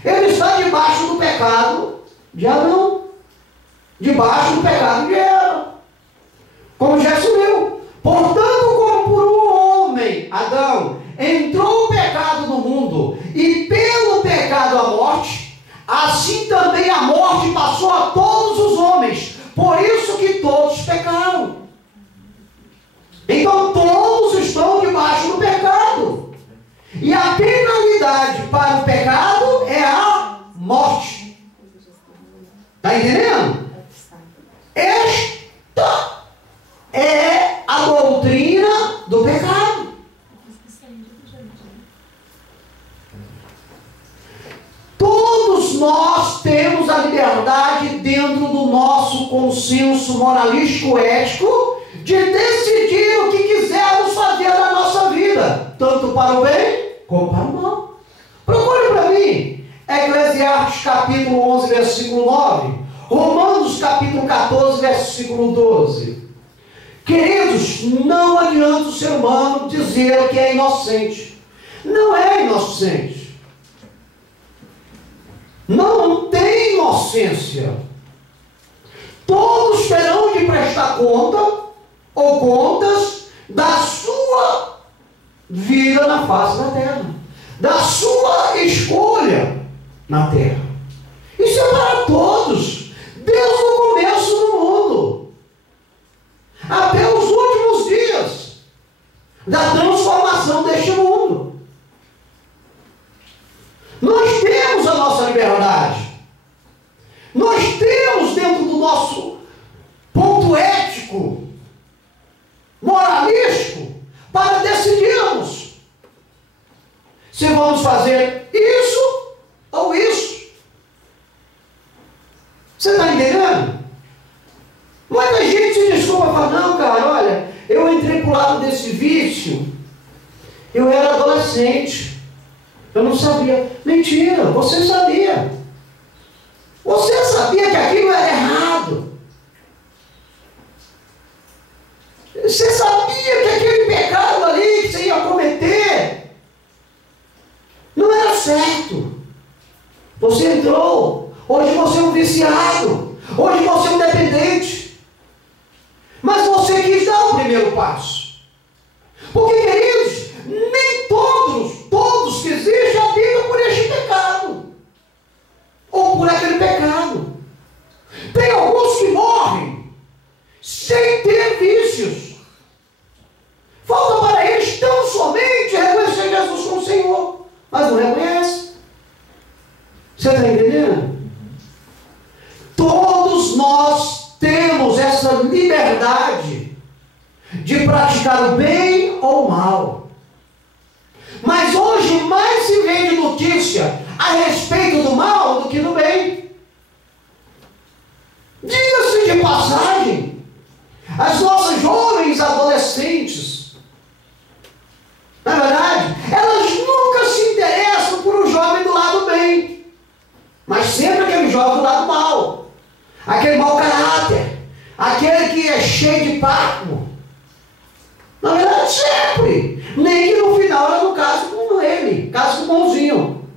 ele está debaixo do pecado de Adão, debaixo do pecado de Eva, como já se viu. Portanto, como por um homem, Adão, entrou o pecado no mundo, e pelo pecado a morte, assim também a morte passou a todos os homens, por isso que todos pecaram. Então todos estão salário do pecado é a morte. Está entendendo? Esta é a doutrina do pecado. Todos nós temos a liberdade dentro do nosso consenso moralístico ético de decidir o que quisermos fazer na nossa vida, tanto para o bem como para o mal. Procure para mim Eclesiastes capítulo 11, versículo 9, Romanos capítulo 14, versículo 12. Queridos, não adianta o ser humano dizer que é inocente. Não é inocente. Não tem inocência. Todos terão de prestar conta ou contas da sua vida na face da terra, da sua escolha na terra. Isso é para todos, desde o começo do mundo até os últimos dias da transformação deste mundo. Nós temos a nossa liberdade. Nós temos dentro do nosso ponto ético, moralístico, para decidirmos se vamos fazer isso ou isso. Você está entendendo? Muita gente se desculpa e fala, não, cara, olha, eu entrei para o lado desse vício, eu era adolescente. Eu não sabia. Mentira, você sabia. Você sabia que aquilo era errado. Você sabia que aquele pecado ali que você ia cometer não era certo. Você entrou. Hoje você é um viciado. Hoje você é um dependente. Mas você quis dar o primeiro passo. Porque, queridos, nem todos que existem habitam por este pecado, ou por aquele pecado. Tem alguns que morrem sem ter vícios. Falta para eles tão somente reconhecer Jesus como Senhor, mas não reconhece. Você está entendendo? Todos nós temos essa liberdade de praticar o bem ou o mal. Mas hoje mais se vende notícia a respeito do mal do que do bem. Diga-se de passagem, as nossas jovens adolescentes, na verdade, elas nunca se interessam por um jovem do lado bem, mas sempre aquele jovem do lado mal, aquele mau caráter, aquele que é cheio de papo. Na verdade, sempre. Nem que no final ela não case com ele, case com o bonzinho.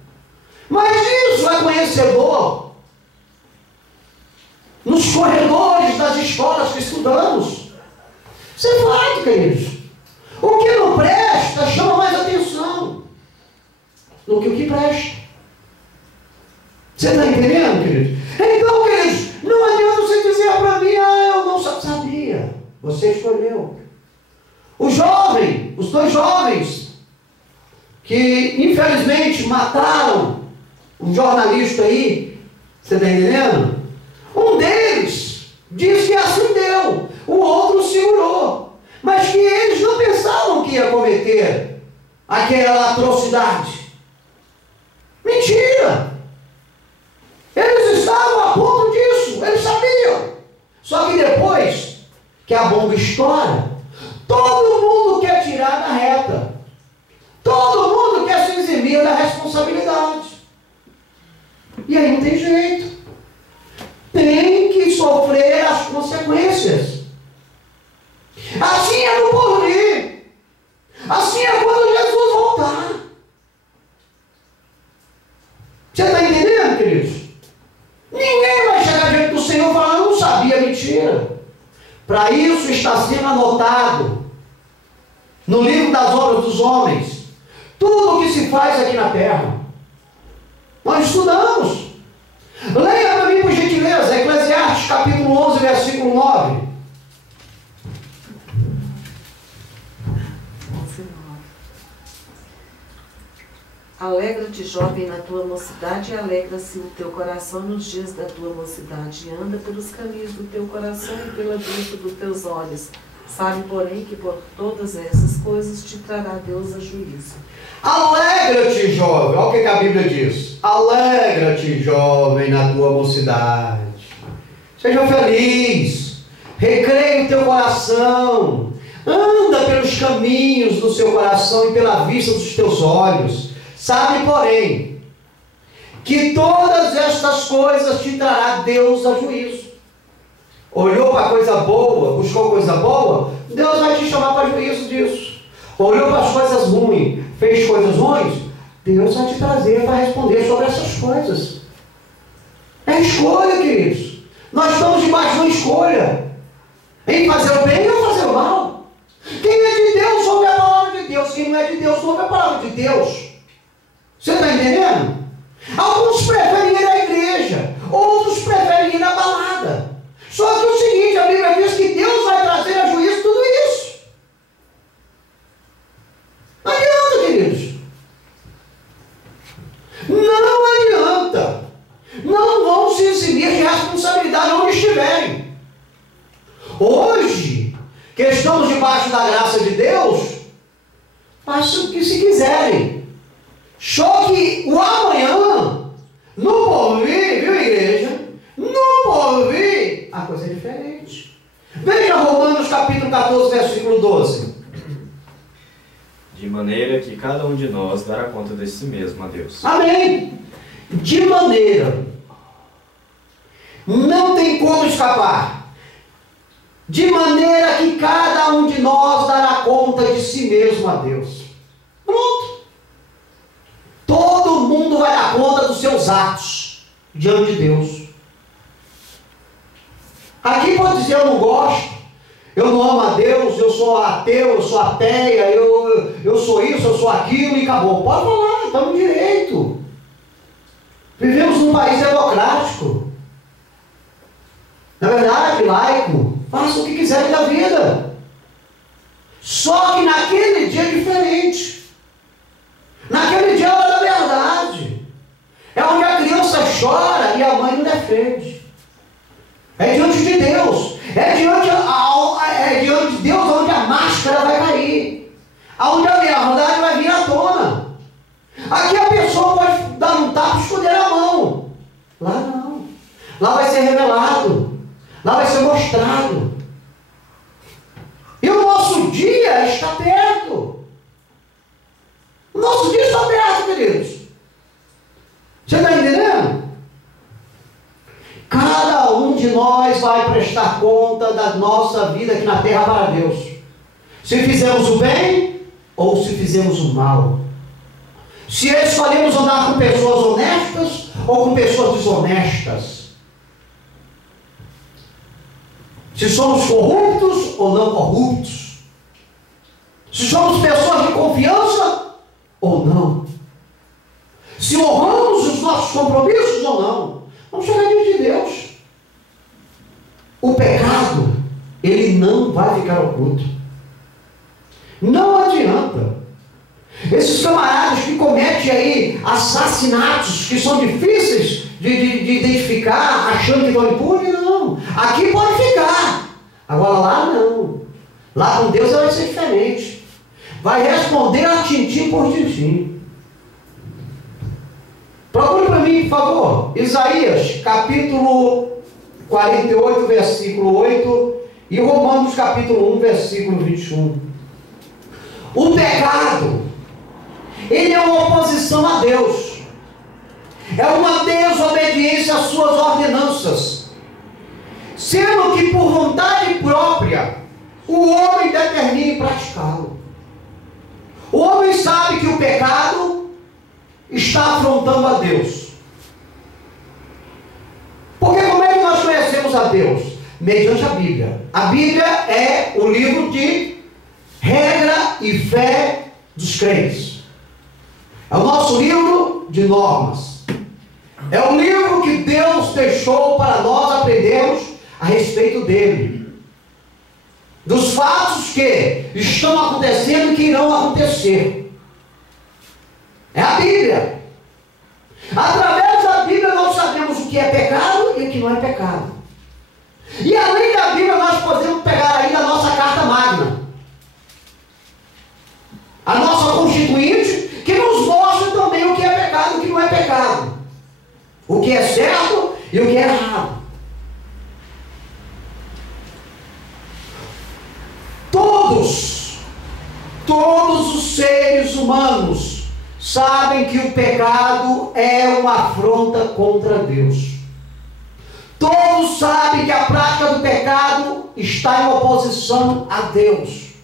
Mas isso é conhecedor. Nos corredores das escolas que estudamos. Isso é fato, queridos. O que não presta chama mais atenção do que o que presta. Você está entendendo, queridos? Então, queridos, não adianta você dizer para mim, eu não sabia. Você escolheu. Os dois jovens que infelizmente mataram um jornalista aí, você está entendendo? Um deles disse que acendeu, o outro segurou, mas que eles não pensavam que ia cometer aquela atrocidade. Mentira! Eles estavam a ponto disso, eles sabiam. Só que depois que a bomba estoura, todo mundo quer tirar da reta. Todo mundo quer se eximir da responsabilidade. E aí não tem jeito. Tem que sofrer as consequências. Assim é no porvir. Assim é quando Jesus voltar. Você está entendendo, queridos? Ninguém vai chegar diante do Senhor e falar, eu não sabia, mentira. Para isso está sendo anotado no livro das obras dos homens tudo o que se faz aqui na terra. Nós estudamos. Leia para mim, por gentileza, Eclesiastes capítulo 11, versículo 9. Alegra-te, jovem, na tua mocidade, e alegra-se o teu coração nos dias da tua mocidade. E anda pelos caminhos do teu coração e pela vista dos teus olhos. Sabe, porém, que por todas essas coisas te trará Deus a juízo. Alegra-te, jovem. Olha o que a Bíblia diz. Alegra-te, jovem, na tua mocidade. Seja feliz. Recreia o teu coração. Anda pelos caminhos do seu coração e pela vista dos teus olhos. Sabe, porém, que todas estas coisas te trará Deus a juízo. Olhou para coisa boa, buscou coisa boa, Deus vai te chamar para juízo disso. Olhou para as coisas ruins, fez coisas ruins, Deus vai te trazer para responder sobre essas coisas. É escolha, queridos. Nós estamos debaixo de uma escolha em fazer o bem ou fazer o mal. Quem é de Deus ouve a palavra de Deus. Quem não é de Deus ouve a palavra de Deus. Você está entendendo? Alguns preferem ir à igreja, outros preferem ir à balada. Só que o seguinte, a Bíblia diz que Deus vai trazer a juízo tudo isso. Não adianta, queridos. Não adianta. Não vão se eximir de responsabilidade onde estiverem. Hoje, que estamos debaixo da graça de Deus, façam o que se quiserem. Só que o amanhã, no porvir, viu, igreja? No porvir, a coisa é diferente. Veja Romanos capítulo 14, versículo 12. De maneira que cada um de nós dará conta de si mesmo a Deus. Amém. De maneira. Não tem como escapar. De maneira que cada um de nós dará conta de si mesmo a Deus. Pronto. Todo mundo vai dar conta dos seus atos diante de Deus. Aqui pode dizer: eu não gosto, eu não amo a Deus, eu sou ateu, eu sou ateia, eu sou isso, eu sou aquilo, e acabou. Pode falar, estamos no direito. Vivemos num país democrático. Na verdade, laico, faça o que quiser da vida. Só que naquele dia é diferente. Naquele dia é hora da verdade. É onde a criança chora e a mãe não defende. É diante de Deus. É diante de Deus onde a máscara vai cair. Onde a verdade vai vir à tona. Aqui a pessoa pode dar um tapa e esconder a mão. Lá não. Lá vai ser revelado. Lá vai ser mostrado. E o nosso dia está perto. O nosso dia está perto, queridos. Você está entendendo? Cada um de nós vai prestar conta da nossa vida aqui na terra para Deus. Se fizemos o bem ou se fizemos o mal. Se escolhemos andar com pessoas honestas ou com pessoas desonestas. Se somos corruptos ou não corruptos. Se somos pessoas de confiança ou não. Se honramos os nossos compromissos ou não. Vamos chegar diante de Deus. O pecado, ele não vai ficar oculto. Não adianta. Esses camaradas que cometem aí assassinatos que são difíceis de identificar, achando que vão impunes, não. Aqui pode ficar. Agora lá não. Lá com Deus vai ser diferente. Vai responder a tintim por tintim. Procure para mim, por favor, Isaías, capítulo 48, versículo 8, e Romanos, capítulo 1, versículo 21. O pecado, ele é uma oposição a Deus. É uma desobediência às suas ordenanças. Sendo que por vontade própria, o homem determina em praticá-lo. O homem sabe que o pecado está afrontando a Deus. Porque como é que nós conhecemos a Deus? Mediante a Bíblia. A Bíblia é o livro de regra e fé dos crentes. É o nosso livro de normas. É o livro que Deus deixou para nós aprendermos a respeito dele. Dos fatos que estão acontecendo e que irão acontecer. É a Bíblia. Através da Bíblia nós sabemos o que é pecado e o que não é pecado. E além da Bíblia nós podemos pegar ainda a nossa carta magna, a nossa constituinte, que nos mostra também o que é pecado e o que não é pecado, o que é certo e o que é errado. Todos os seres humanos sabem que o pecado é uma afronta contra Deus. Todos sabem que a prática do pecado está em oposição a Deus.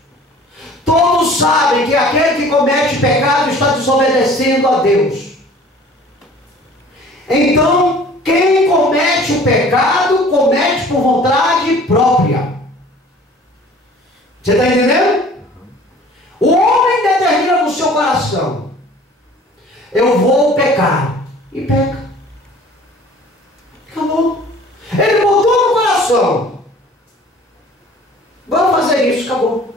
Todos sabem que aquele que comete pecado está desobedecendo a Deus. Então, quem comete o pecado, comete por vontade própria. Você está entendendo? O homem determina no seu coração: eu vou pecar. E peca. Acabou. Ele botou no coração: vamos fazer isso, acabou.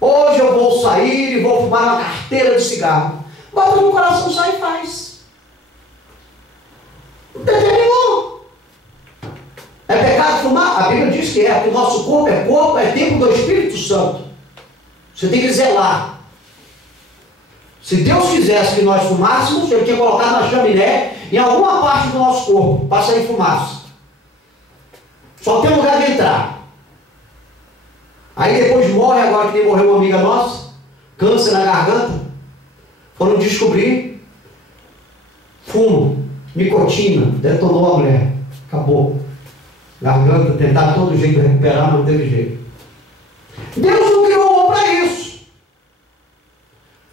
Hoje eu vou sair e vou fumar uma carteira de cigarro. Bota no coração, sai e faz. Determinou. É pecado fumar? A Bíblia diz que é, que o nosso corpo, é templo do Espírito Santo. Você tem que zelar. Se Deus quisesse que nós fumássemos, Ele tinha colocado na chaminé em alguma parte do nosso corpo para sair fumaça. Só tem lugar de entrar. Aí depois morre, agora que nem morreu uma amiga nossa, câncer na garganta, foram descobrir fumo, nicotina, detonou a mulher, acabou. Garganta, tentar de todo jeito recuperar, não teve jeito. Deus não criou o homem para isso.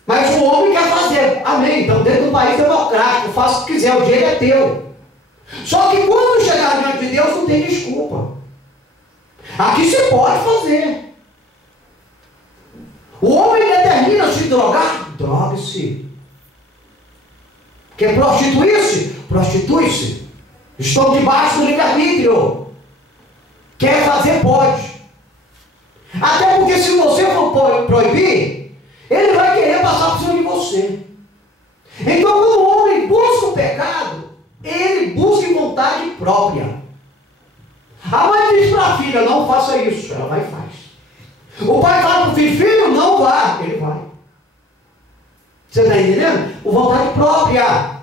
Mas o homem quer fazer. Amém. Então, dentro do país democrático, faça o que quiser, o dinheiro é teu. Só que quando chegar diante de Deus, não tem desculpa. Aqui você pode fazer. O homem determina se drogar, drogue-se. Quer prostituir-se? Prostitui-se. Estou debaixo do livre-arbítrio. Quer fazer, pode. Até porque se você for proibir, ele vai querer passar por cima de você. Então, quando o homem busca o pecado, ele busca em vontade própria. A mãe diz para a filha: não faça isso. Ela vai e faz. O pai fala para o filho: filho, não vá. Ele vai. Você está entendendo? Por vontade própria.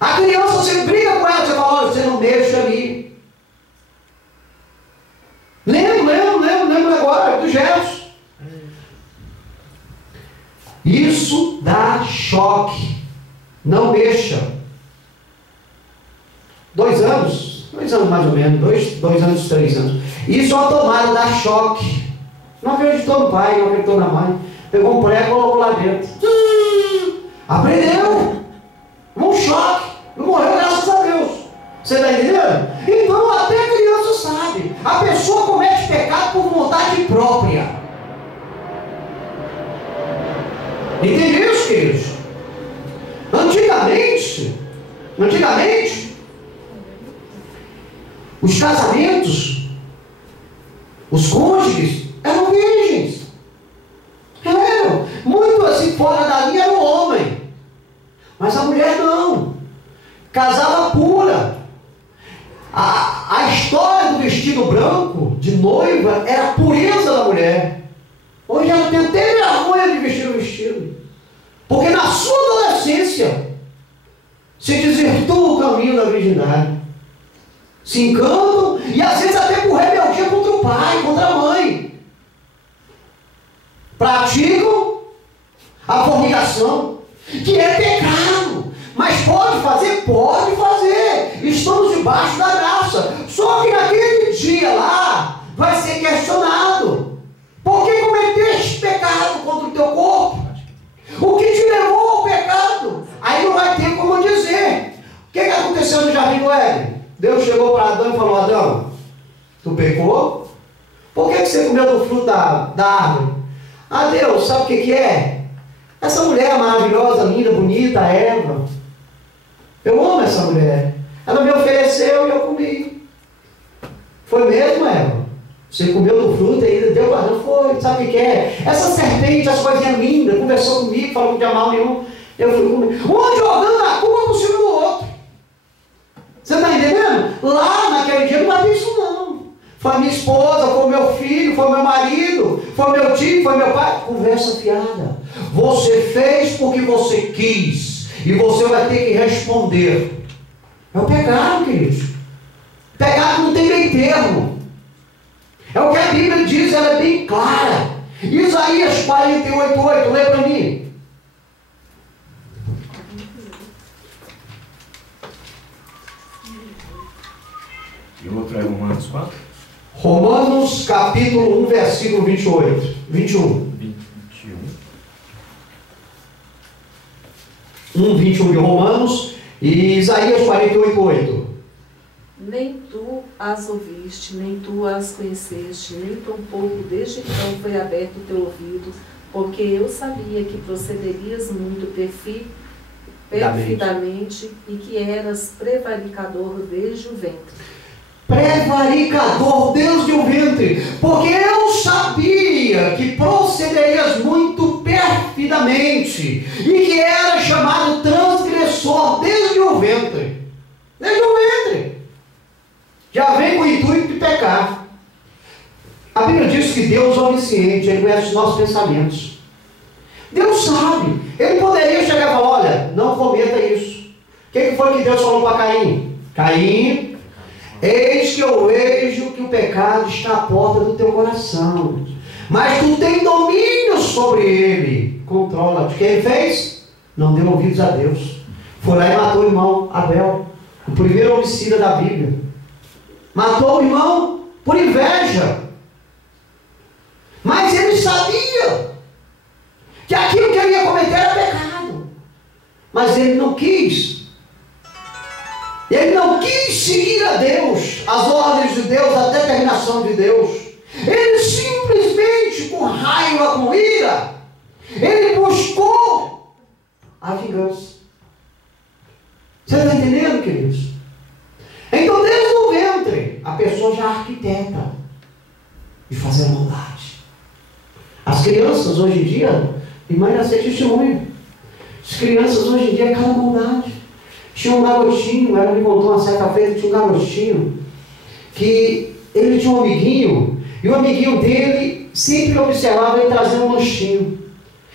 A criança, você briga com ela, você fala: você não mexe ali. Lembro agora do Gerson. Isso dá choque. Não mexa. 2 anos mais ou menos, 2 anos, 3 anos. Isso é uma tomada, dá choque. Não acreditou no pai, não acreditou na mãe. Pegou um prego e colocou lá dentro. Aprendeu. Um choque. Não morreu, graças a Deus. Você está entendendo? Então até a criança sabe. A pessoa comete pecado por vontade própria. Entende isso, queridos? Antigamente, os casamentos, os cônjuges eram virgens. Eram. Muito assim fora da linha era o homem. Mas a mulher não. Casava pura. A história do vestido branco de noiva era a pureza da mulher. Hoje ela tem até vergonha de vestir o vestido. Porque na sua adolescência se desvirtua o caminho da virgindade. Se encantam e às vezes até por rebeldia contra o pai, contra a mãe. Praticam a fornicação, que é pecado. Mas pode fazer? Pode fazer. Estamos debaixo da graça. Só que naquele dia lá vai ser questionado. Por que cometeste pecado contra o teu corpo? O que te levou ao pecado? Aí não vai ter como dizer. O que aconteceu no jardim do Éden? Deus chegou para Adão e falou: Adão, tu pecou? Por que você comeu do fruto da árvore? Ah, Deus, sabe o que é? Essa mulher maravilhosa, linda, bonita, Eva. Eu amo essa mulher. Ela me ofereceu e eu comi. Foi mesmo, Eva? Você comeu do fruto ainda, deu para não foi, sabe o que é? Essa serpente, essa coisinha linda, conversou comigo, falou que não tinha mal nenhum. Eu fui comer. Um jogando a culpa por cima do outro. Você está entendendo? Lá naquele dia não vai ter isso não. Foi a minha esposa, foi o meu filho, foi o meu marido, foi o meu tio, foi meu pai. Conversa fiada. Você fez porque você quis. E você vai ter que responder. É o pecado, queridos. Pecado não tem meio termo. É o que a Bíblia diz, ela é bem clara. Isaías 48:8, lê para mim. E o outro é Romanos 4? Romanos capítulo 1, versículo 21. 1:21 de Romanos e Isaías 48:8. Nem tu as ouviste, nem tu as conheceste, nem tampouco desde então foi aberto o teu ouvido, porque eu sabia que procederias muito perfidamente e que eras prevaricador desde o ventre. Prevaricador desde o ventre, porque eu sabia que procederias muito perfidamente e que era chamado transgressor desde o ventre. Desde o ventre. Já vem com o intuito de pecar. A Bíblia diz que Deus é onisciente, Ele conhece os nossos pensamentos. Deus sabe. Ele poderia chegar e falar, olha, não cometa isso. O que foi que Deus falou para Caim? Caim, eis que eu vejo que o pecado está à porta do teu coração, mas tu tem domínio sobre ele. Controla-te. O que ele fez? Não deu ouvidos a Deus. Foi lá e matou o irmão Abel, o primeiro homicida da Bíblia. Matou o irmão por inveja. Mas ele sabia que aquilo que ele ia cometer era pecado. Mas ele não quis. Ele não quis seguir a Deus, as ordens de Deus, a determinação de Deus. Ele simplesmente, com raiva, com ira, ele buscou a vingança. Você está entendendo, queridos? Então, desde o ventre, a pessoa já arquiteta de fazer maldade. As crianças hoje em dia, e mãe nascer testemunho. As crianças hoje em dia, cada maldade. Tinha um garotinho, ela me contou uma certa feita, tinha um garotinho, que ele tinha um amiguinho, e o amiguinho dele sempre observava ele trazendo um lanchinho.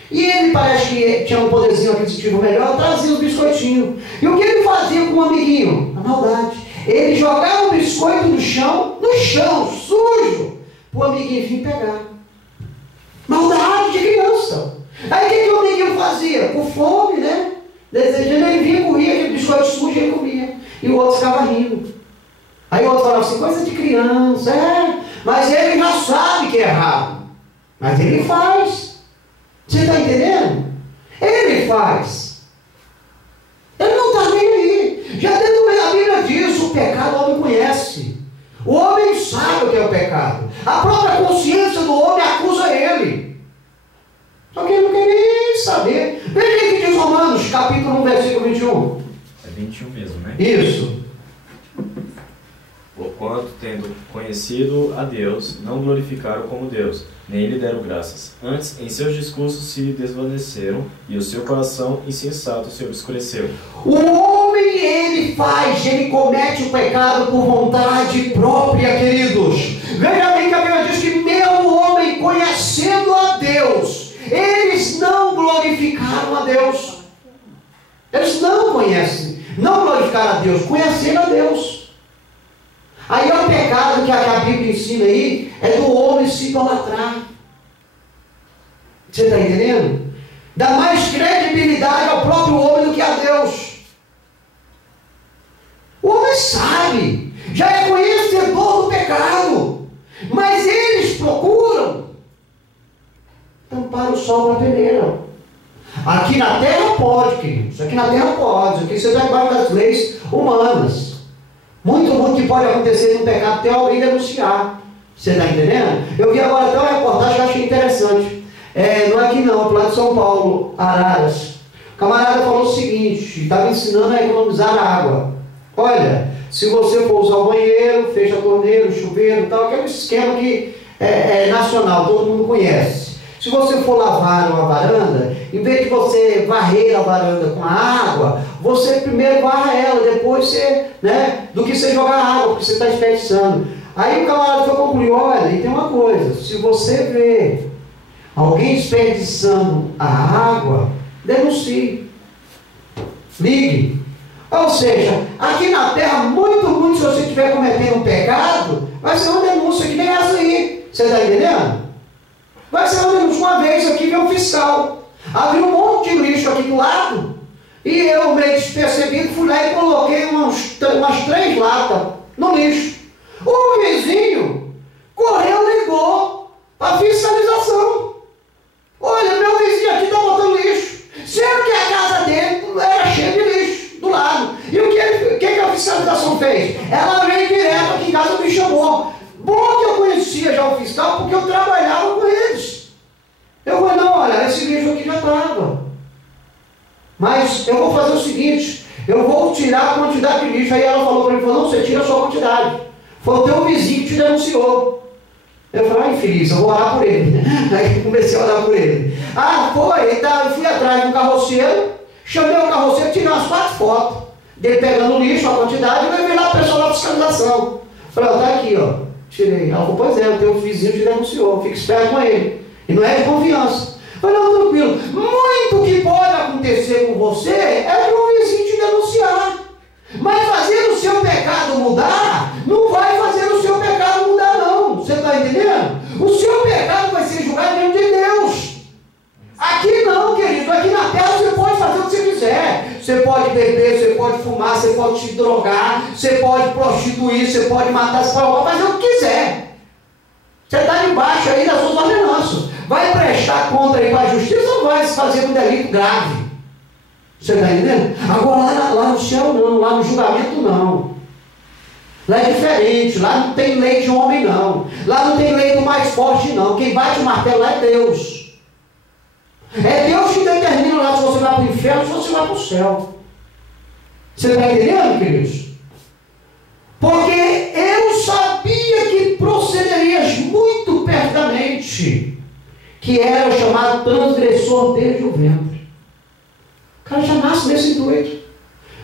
E ele parece que tinha um poderzinho aquisitivo melhor, trazia os biscoitinhos. E o que ele fazia com o amiguinho? A maldade. Ele jogava o biscoito no chão, sujo, para o amiguinho vir pegar. Maldade de criança. Aí o que o amiguinho fazia? Com fome, né? Desejando, ele vinha, corria, aquele biscoito sujo, ele comia. E o outro ficava rindo. Aí o outro falava assim, coisa de criança, mas ele já sabe que é errado. Mas ele faz. Você está entendendo? Ele faz. Ele não está nem aí. Já dentro da Bíblia diz, o pecado o homem conhece. O homem sabe o que é o pecado. A própria consciência do homem acusa ele. Só que ele não quer nem saber. Veja o que diz Romanos, capítulo 1, versículo 21. É 21 mesmo, né? Isso. Porquanto, tendo conhecido a Deus, não glorificaram como Deus, nem lhe deram graças. Antes, em seus discursos se desvaneceram, e o seu coração insensato se obscureceu. O homem, ele comete o pecado por vontade própria, queridos. Veja bem que a Bíblia diz que mesmo o homem conhecendo a Deus, eles não glorificaram a Deus. Eles não conhecem, não glorificaram a Deus, conheceram a Deus. Aí é o pecado que a Bíblia ensina aí, é do homem se idolatrar. Você está entendendo? Dá mais credibilidade ao próprio homem do que a Deus. O homem sabe, já é conhecedor do pecado, mas eles procuram tampar o sol com a peneira. Aqui na terra pode, queridos, aqui na terra pode, aqui você vai embaixo das leis humanas. Muito que pode acontecer no pecado, tem alguém denunciar. Você está entendendo? Eu vi agora até uma reportagem que eu achei interessante. Não é aqui não, é lá de São Paulo, Araras. O camarada falou o seguinte, estava ensinando a economizar água. Olha, se você for usar o banheiro, fecha a torneira, o chuveiro e tal, aquele esquema que é nacional, todo mundo conhece. Se você for lavar uma varanda, em vez de você varrer a varanda com a água, você primeiro varra ela, depois você, do que você jogar água, porque você está desperdiçando. Aí o camarada foi concluir, olha, e tem uma coisa, se você vê alguém desperdiçando a água, denuncie, ligue. Ou seja, aqui na terra, muito, se você estiver cometendo um pecado, vai ser uma denúncia que nem essa aí. Você está entendendo? Vai ser uma denúncia. Uma vez aqui veio um fiscal, abriu um monte de lixo aqui do lado, e eu, meio despercebido, fui lá e coloquei umas 3 latas no lixo. O vizinho correu, ligou para fiscalização. Olha, meu vizinho aqui está botando lixo, sendo que a casa dele era cheia de lixo do lado. E o que a fiscalização fez? Ela veio direto aqui em casa e me chamou. Bom que eu conhecia já o fiscal, porque eu trabalhava com eles. Eu falei, não, olha, esse lixo aqui já estava. Mas eu vou fazer o seguinte, eu vou tirar a quantidade de lixo. Aí ela falou para mim, não, você tira a sua quantidade. Foi o teu vizinho que te denunciou. Eu falei, infeliz, eu vou orar por ele. Aí comecei a orar por ele. Foi, então eu fui atrás do carroceiro, chamei o carroceiro, tirei umas 4 fotos dele pegando o lixo, a quantidade, e levei lá o pessoal da fiscalização. Falei, tá aqui, ó, tirei. Ela falou, pois é, o teu vizinho te denunciou, fica esperto com ele. E não é de confiança. Eu falei, não, tranquilo. Muito que pode acontecer com você é o vizinho te denunciar. Mas fazer o seu pecado mudar, não vai fazer o seu pecado mudar, não. Você está entendendo? O seu pecado vai ser julgado diante de Deus. Aqui não, querido. Aqui na terra você pode fazer o que você quiser. Você pode beber, você pode fumar, você pode se drogar, você pode prostituir, você pode matar, você pode fazer o que quiser. Você está debaixo aí das suas ordenanças. Vai prestar conta aí para a justiça ou vai se fazer um delito grave? Você está entendendo? Agora lá no céu não, lá no julgamento não. Lá é diferente, lá não tem lei de homem não. Lá não tem lei do mais forte não. Quem bate o martelo lá é Deus. É Deus que determina lá se você vai para o inferno ou se você vai para o céu. Você está entendendo, queridos? Porque eu sabia que procederias muito perdidamente, que era o chamado transgressor desde o ventre. O cara já nasce nesse intuito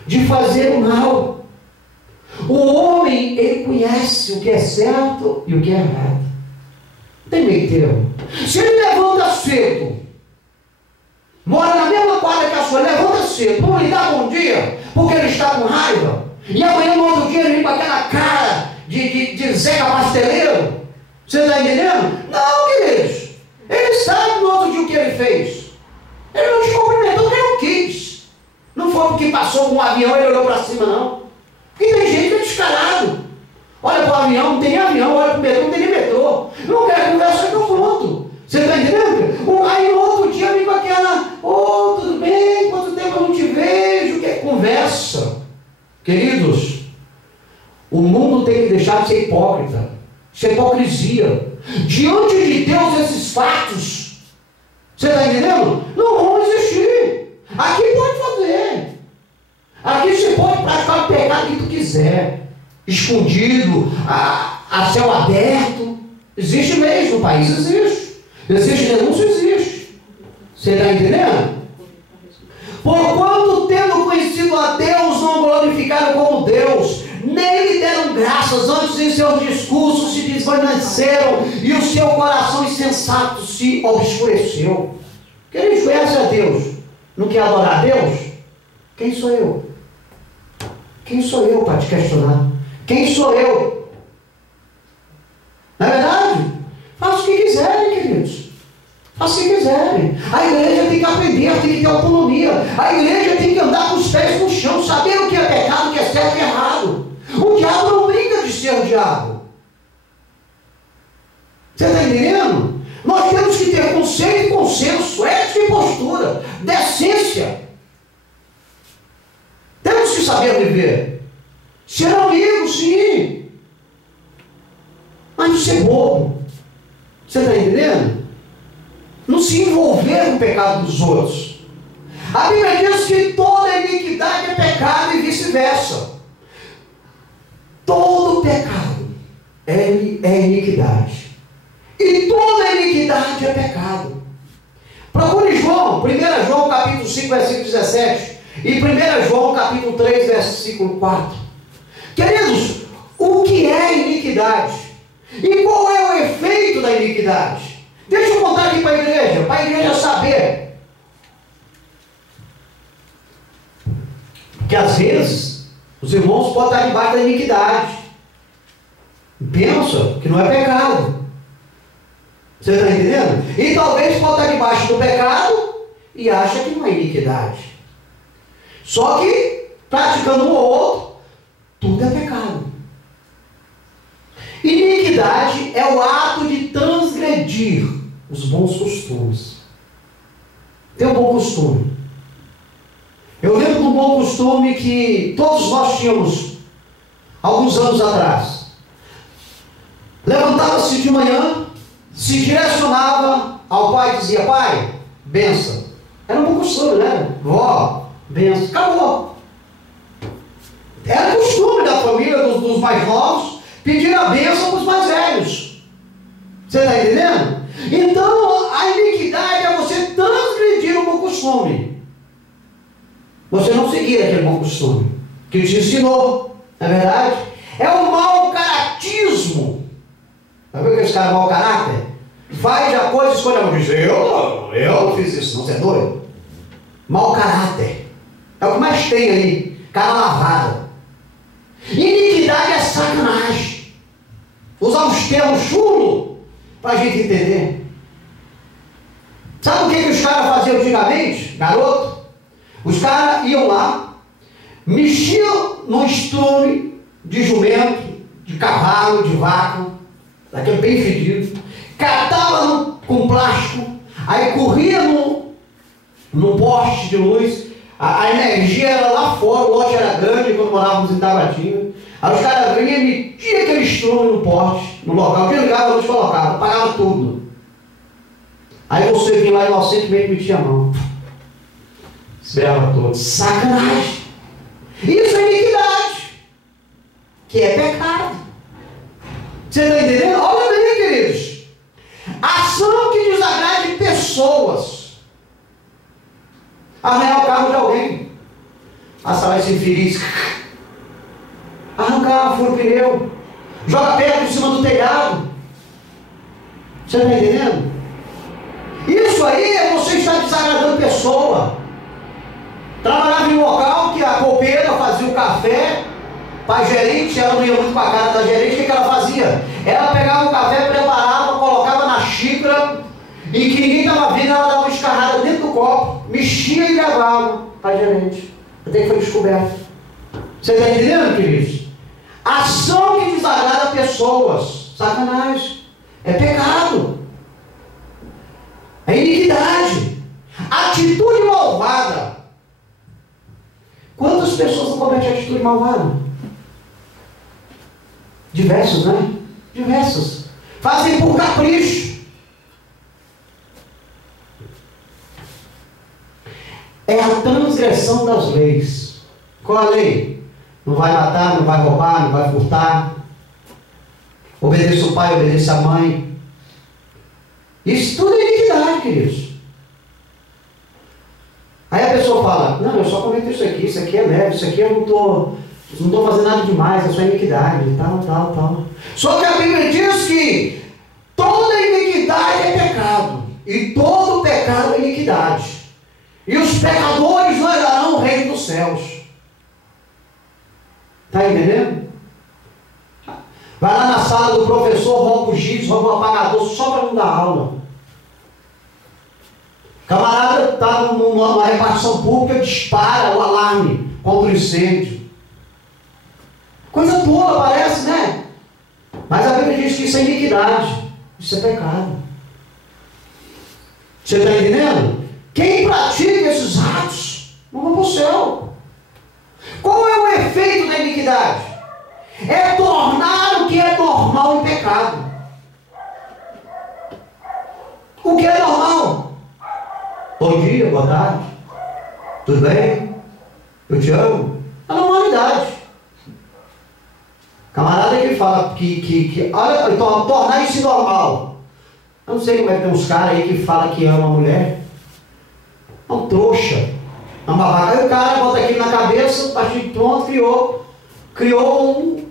de fazer o mal. O homem, ele conhece o que é certo e o que é errado. Não tem meio termo. Se ele levanta cedo, mora na mesma quadra que a sua, levanta cedo, não lhe dá bom dia, porque ele está com raiva, e amanhã no outro dia ele vem com aquela cara de Zeca Pasteleiro. Você está entendendo? Não, queridos. Ele sabe no outro dia o que ele fez. Ele não te cumprimentou porque ele não quis. Não foi porque passou com um avião e ele olhou para cima, não. Porque tem gente que é descarado. Olha para o avião, não tem nem avião. Olha para o metrô, não tem nem metrô. Não quer conversar com o pronto. Você está entendendo? Aí no outro dia vem com aquela, tudo bem, quanto tempo eu não te vejo, que conversa. Queridos, o mundo tem que deixar de ser hipócrita. Isso é hipocrisia. Diante de Deus, esses fatos, você está entendendo? Não vão existir. Aqui pode fazer. Aqui você pode praticar o pecado que tu quiser. Escondido, a céu aberto. Existe mesmo, no país existe. Existe denúncia, existe. Você está entendendo? Porquanto, tendo conhecido a Deus, não glorificaram como Deus, nem lhe deram graças, antes em seus discursos se desvaneceram, e o seu coração insensato se obscureceu. Queridos, conhece a Deus, não quer adorar a Deus? Quem sou eu? Quem sou eu para te questionar? Quem sou eu? Não é verdade? Faça o que quiserem, queridos. Faça o que quiserem. A igreja tem que aprender, tem que ter autonomia. A igreja tem que andar com os pés no chão, saber o que é pecado, o que é certo e o que é errado. O diabo não brinca de ser o diabo. Você está entendendo? Nós temos que ter conceito e consenso, ética e postura, decência. Temos que saber viver. Ser amigo, sim. Mas não ser bobo. Você está entendendo? Não se envolver no pecado dos outros. A Bíblia diz que toda iniquidade é pecado e vice-versa. todo pecado é iniquidade. E toda iniquidade é pecado. Procure João, 1 João capítulo 5, versículo 17. E 1 João capítulo 3, versículo 4. Queridos, o que é iniquidade? E qual é o efeito da iniquidade? Deixa eu contar aqui para a igreja saber. Que às vezes os irmãos podem estar debaixo da iniquidade. Pensa que não é pecado. Você está entendendo? E talvez pode estar debaixo do pecado e acha que não é iniquidade. Só que, praticando um ou outro, tudo é pecado. Iniquidade é o ato de transgredir os bons costumes. Tem um bom costume. Eu lembro de um bom costume que todos nós tínhamos alguns anos atrás. Levantava-se de manhã, se direcionava ao pai e dizia: pai, benção. Era um bom costume, né? Vó, benção. Acabou. Era costume da família, dos mais novos, pedir a bênção para os mais velhos. Você está entendendo? Então, a iniquidade é você transgredir o bom costume. Você não seguir aquele bom costume que te ensinou, não é verdade? É o mau caratismo. Sabe o que esse cara é mau caráter? Faz a coisa e escolhe a mão. Diz: eu fiz isso, não, você é doido? Mau caráter. É o que mais tem aí, cara lavada. Iniquidade é sacanagem. Usar uns termos chulos para a gente entender. Sabe o que os caras faziam antigamente, garoto? Os caras iam lá, mexiam no estrume de jumento, de cavalo, de vaca, daquele bem fedido, catava com plástico, aí corria num poste de luz, a energia era lá fora, o lote era grande quando morávamos em Tabatinga. Aí os caras vinham e metiam aquele estrume no poste, no local, desligava a luz, colocava, apagava tudo. Aí você vinha lá inocentemente e metia a mão. Esfriava todo. Sacanagem. Isso é iniquidade, que é pecado. Você está entendendo? Olha bem, queridos. Ação que desagrade pessoas. Arranhar o carro de alguém. Passar esse infeliz. Arrancar, fura o pneu. Joga pedra em cima do telhado. Você está entendendo? Isso aí é você estar desagradando pessoa. Trabalhava em um local que a copeira fazia o café para a gerente, ela não ia muito para a casa da gerente. O que ela fazia? Ela pegava o café, preparava, colocava na xícara, e que ninguém estava vendo, ela dava uma escarrada dentro do copo, mexia e levava para a gerente. Até que foi descoberto. Você está entendendo, queridos? Ação que desagrada pessoas. Sacanagem. É pecado. É iniquidade. Atitude malvada. Quantas pessoas não cometem atitude malvada? Diversos, né? Diversos. Fazem por capricho. É a transgressão das leis. Qual a lei? Não vai matar, não vai roubar, não vai furtar. Obedeça o pai, obedeça a mãe. Isso tudo é iniquidade, queridos. Aí a pessoa fala: não, eu só cometo isso aqui é leve, isso aqui eu não estou fazendo nada demais, é só iniquidade, tal. Só que a Bíblia diz que toda iniquidade é pecado, e todo pecado é iniquidade. E os pecadores não herdarão o reino dos céus. Está entendendo? Vai lá na sala do professor, rouba o giz, rouba o apagador, só para não dar aula. Camarada está numa repartição pública, dispara o alarme contra o incêndio. Coisa tola, parece, né? Mas a Bíblia diz que isso é iniquidade. Isso é pecado. Você está entendendo? Quem pratica esses atos não vai para o céu. Qual é o efeito da iniquidade? É tornar o que é normal em pecado. O que é normal? Bom dia, boa tarde. Tudo bem? Eu te amo. A normalidade. Camarada que fala que olha, então, tornar isso normal. Eu não sei como é que tem uns caras aí que falam que ama a mulher. É um trouxa. É um babaca. Aí o cara bota aquilo na cabeça, a partir de pronto, criou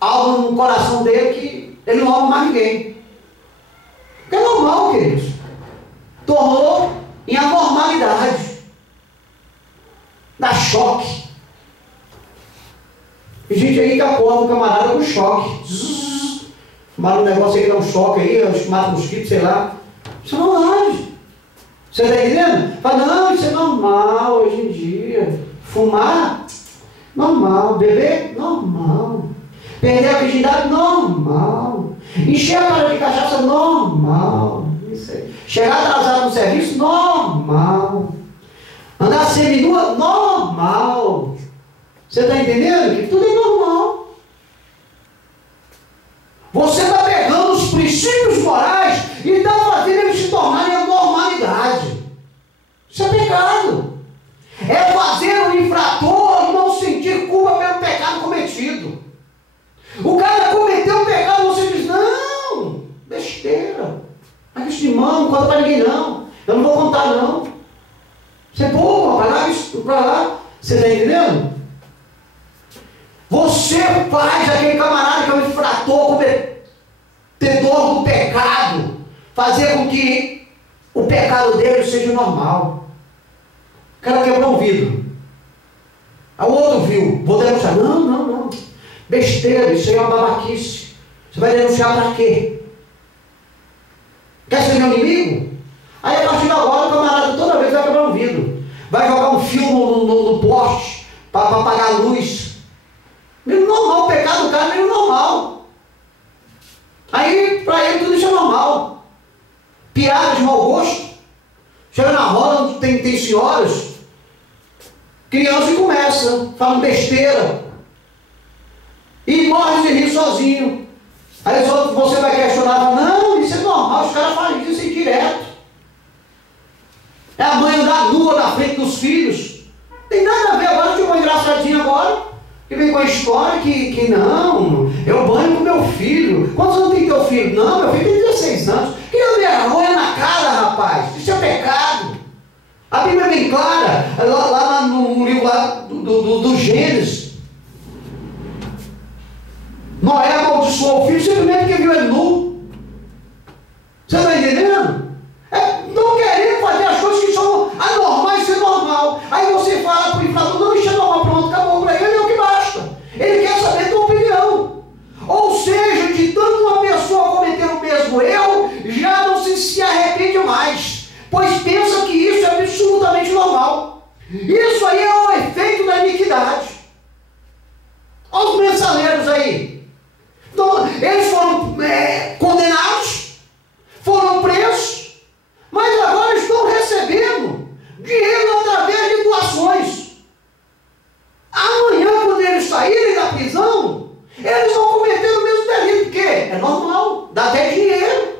algo no coração dele que ele não ama mais ninguém. Porque é normal, queridos. Tornou em anormalidade. Dá choque. Tem gente aí que acorda o camarada com choque. Tomaram um negócio aí que dá um choque aí, mata mosquito, sei lá. Isso é normal. Você está entendendo? Fala, não, isso é normal hoje em dia. Fumar, normal. Beber, normal. Perder a virgindade, normal. Encher a cara de cachaça, normal. Isso aí. Chegar atrasado no serviço, normal. Andar seminua, normal. Você está entendendo? Que tudo é normal. Você está pegando os princípios morais e está fazendo eles se tornarem a normalidade. Isso é pecado. É fazer o infrator não sentir culpa pelo pecado cometido. O cara cometeu um pecado, você diz, não, besteira. Aqui de mão, não conta para ninguém não. Eu não vou contar não. Você é bobo, vai lá, isso para lá. Você está entendendo? Você faz aquele camarada que é um infrator, cometedor do pecado, fazer com que o pecado dele seja normal. O cara quebrou um vidro. Aí o outro viu, vou denunciar. Não. Besteira, isso aí é uma babaquice. Você vai denunciar para quê? Quer ser meu inimigo? Aí a partir de agora o camarada toda vez vai quebrar um vidro. Vai jogar um fio no poste para apagar a luz. Meio normal, o pecado do cara é meio normal. Aí, para ele, tudo isso é normal. Piada de mau gosto. Chega na roda, tem senhoras, criança e começa, falam besteira. E morre de rir sozinho. Aí você vai questionar, não, isso é normal, os caras fazem isso direto. É a mãe andar nua na frente dos filhos. Tem nada a ver, agora tinha uma engraçadinha agora. Que vem com a história que não, eu banho com meu filho. Quantos anos tem teu filho? Não, meu filho tem 16 anos. Que vergonha na cara, rapaz. Isso é pecado. A Bíblia é bem clara, lá no livro lá do Gênesis. Noé amaldiçoou o filho simplesmente porque viu ele nu. Você está entendendo? Não querendo fazer as coisas que são anormais, isso é normal. Aí você fala para o inflador, não, isso é normal, pronto, acabou para ele, é o que basta. Ele quer saber a tua opinião. Ou seja, de tanto uma pessoa cometer o mesmo erro, já não se arrepende mais, pois pensa que isso é absolutamente normal. Isso aí é o efeito da iniquidade. Olha os mensaleiros aí. Então, eles foram condenados, foram presos, mas agora estão recebendo dinheiro através de doações. Amanhã, quando eles saírem da prisão, eles vão cometer o mesmo delito, porque é normal, dá até dinheiro.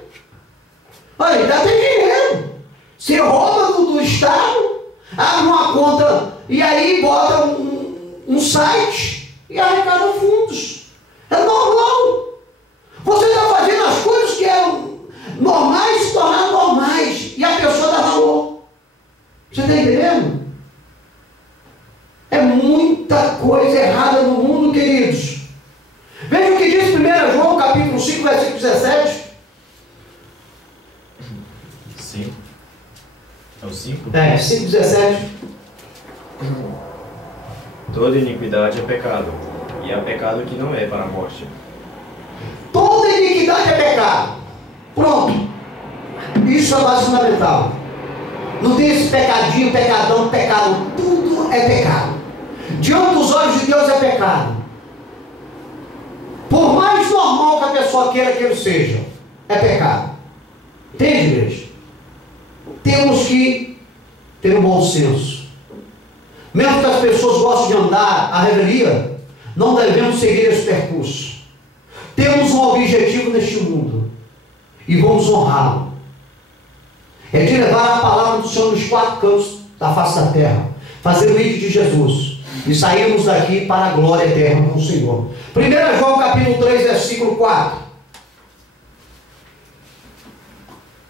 Olha, dá até dinheiro. Você rouba do Estado, abre uma conta e aí bota um site e arrecada fundos. É normal. Você está fazendo as coisas que eram normais se tornar normais e a pessoa dá valor. Você está entendendo? É muita coisa errada no mundo, queridos. Veja o que diz 1 João capítulo 5, versículo 17. 5. É o 5? 5, 17. Toda iniquidade é pecado, e há pecado que não é para a morte. Toda iniquidade é pecado. Pronto. Isso é mais fundamental. Não tem esse pecadinho, pecadão, pecado. Tudo é pecado. Diante dos olhos de Deus é pecado. Por mais normal que a pessoa queira que ele seja, é pecado. Entende, igreja? Temos que ter um bom senso. Mesmo que as pessoas gostem de andar à revelia, não devemos seguir esse percurso. Temos um objetivo neste mundo e vamos honrá-lo. É de levar a palavra do Senhor nos 4 cantos da face da terra, fazer o ídolo de Jesus e sairmos daqui para a glória eterna com o Senhor. 1 João capítulo 3, versículo 4.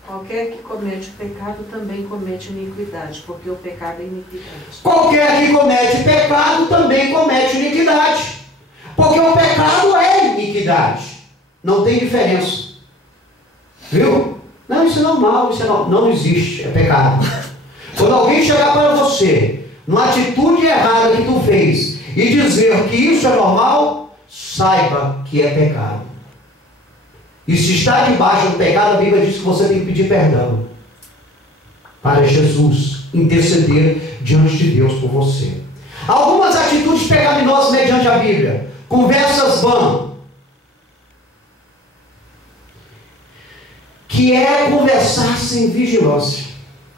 Qualquer que comete o pecado também comete iniquidade, porque o pecado é iniquidade. Qualquer que comete pecado também comete iniquidade, porque o pecado é iniquidade. Não tem diferença. Viu? Não, isso é normal, isso é normal. Não existe, é pecado. Quando alguém chegar para você, numa atitude errada que tu fez, e dizer que isso é normal, saiba que é pecado. E se está debaixo do pecado, a Bíblia diz que você tem que pedir perdão para Jesus interceder diante de Deus por você. Algumas atitudes pecaminosas mediante a Bíblia. Conversas vãs, que é conversar sem vigilância.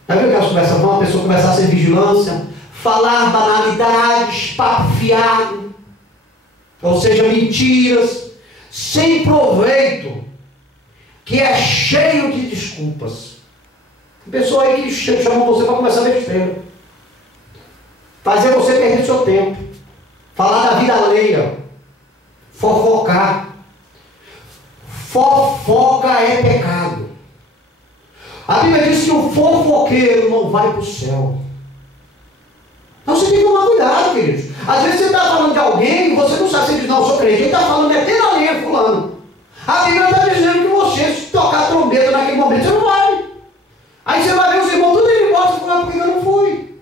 Já viu aquelas conversas vãs? Uma pessoa conversar sem vigilância, falar banalidades, papo fiado, ou seja, mentiras, sem proveito, que é cheio de desculpas. Tem pessoa aí que chama você para conversar besteira, fazer você perder seu tempo, falar da vida alheia, fofocar. Fofoca é pecado. A Bíblia diz que o fofoqueiro não vai para o céu. Então você tem que tomar cuidado, queridos. Às vezes você está falando de alguém e você não sabe, você diz, não, eu sou crente. Ele está falando daquele alheio, fulano. A Bíblia está dizendo que você, se tocar a trombeta naquele momento, você não vai. Aí você vai ver os irmãos tudo indo embora, você fala, por que eu não fui?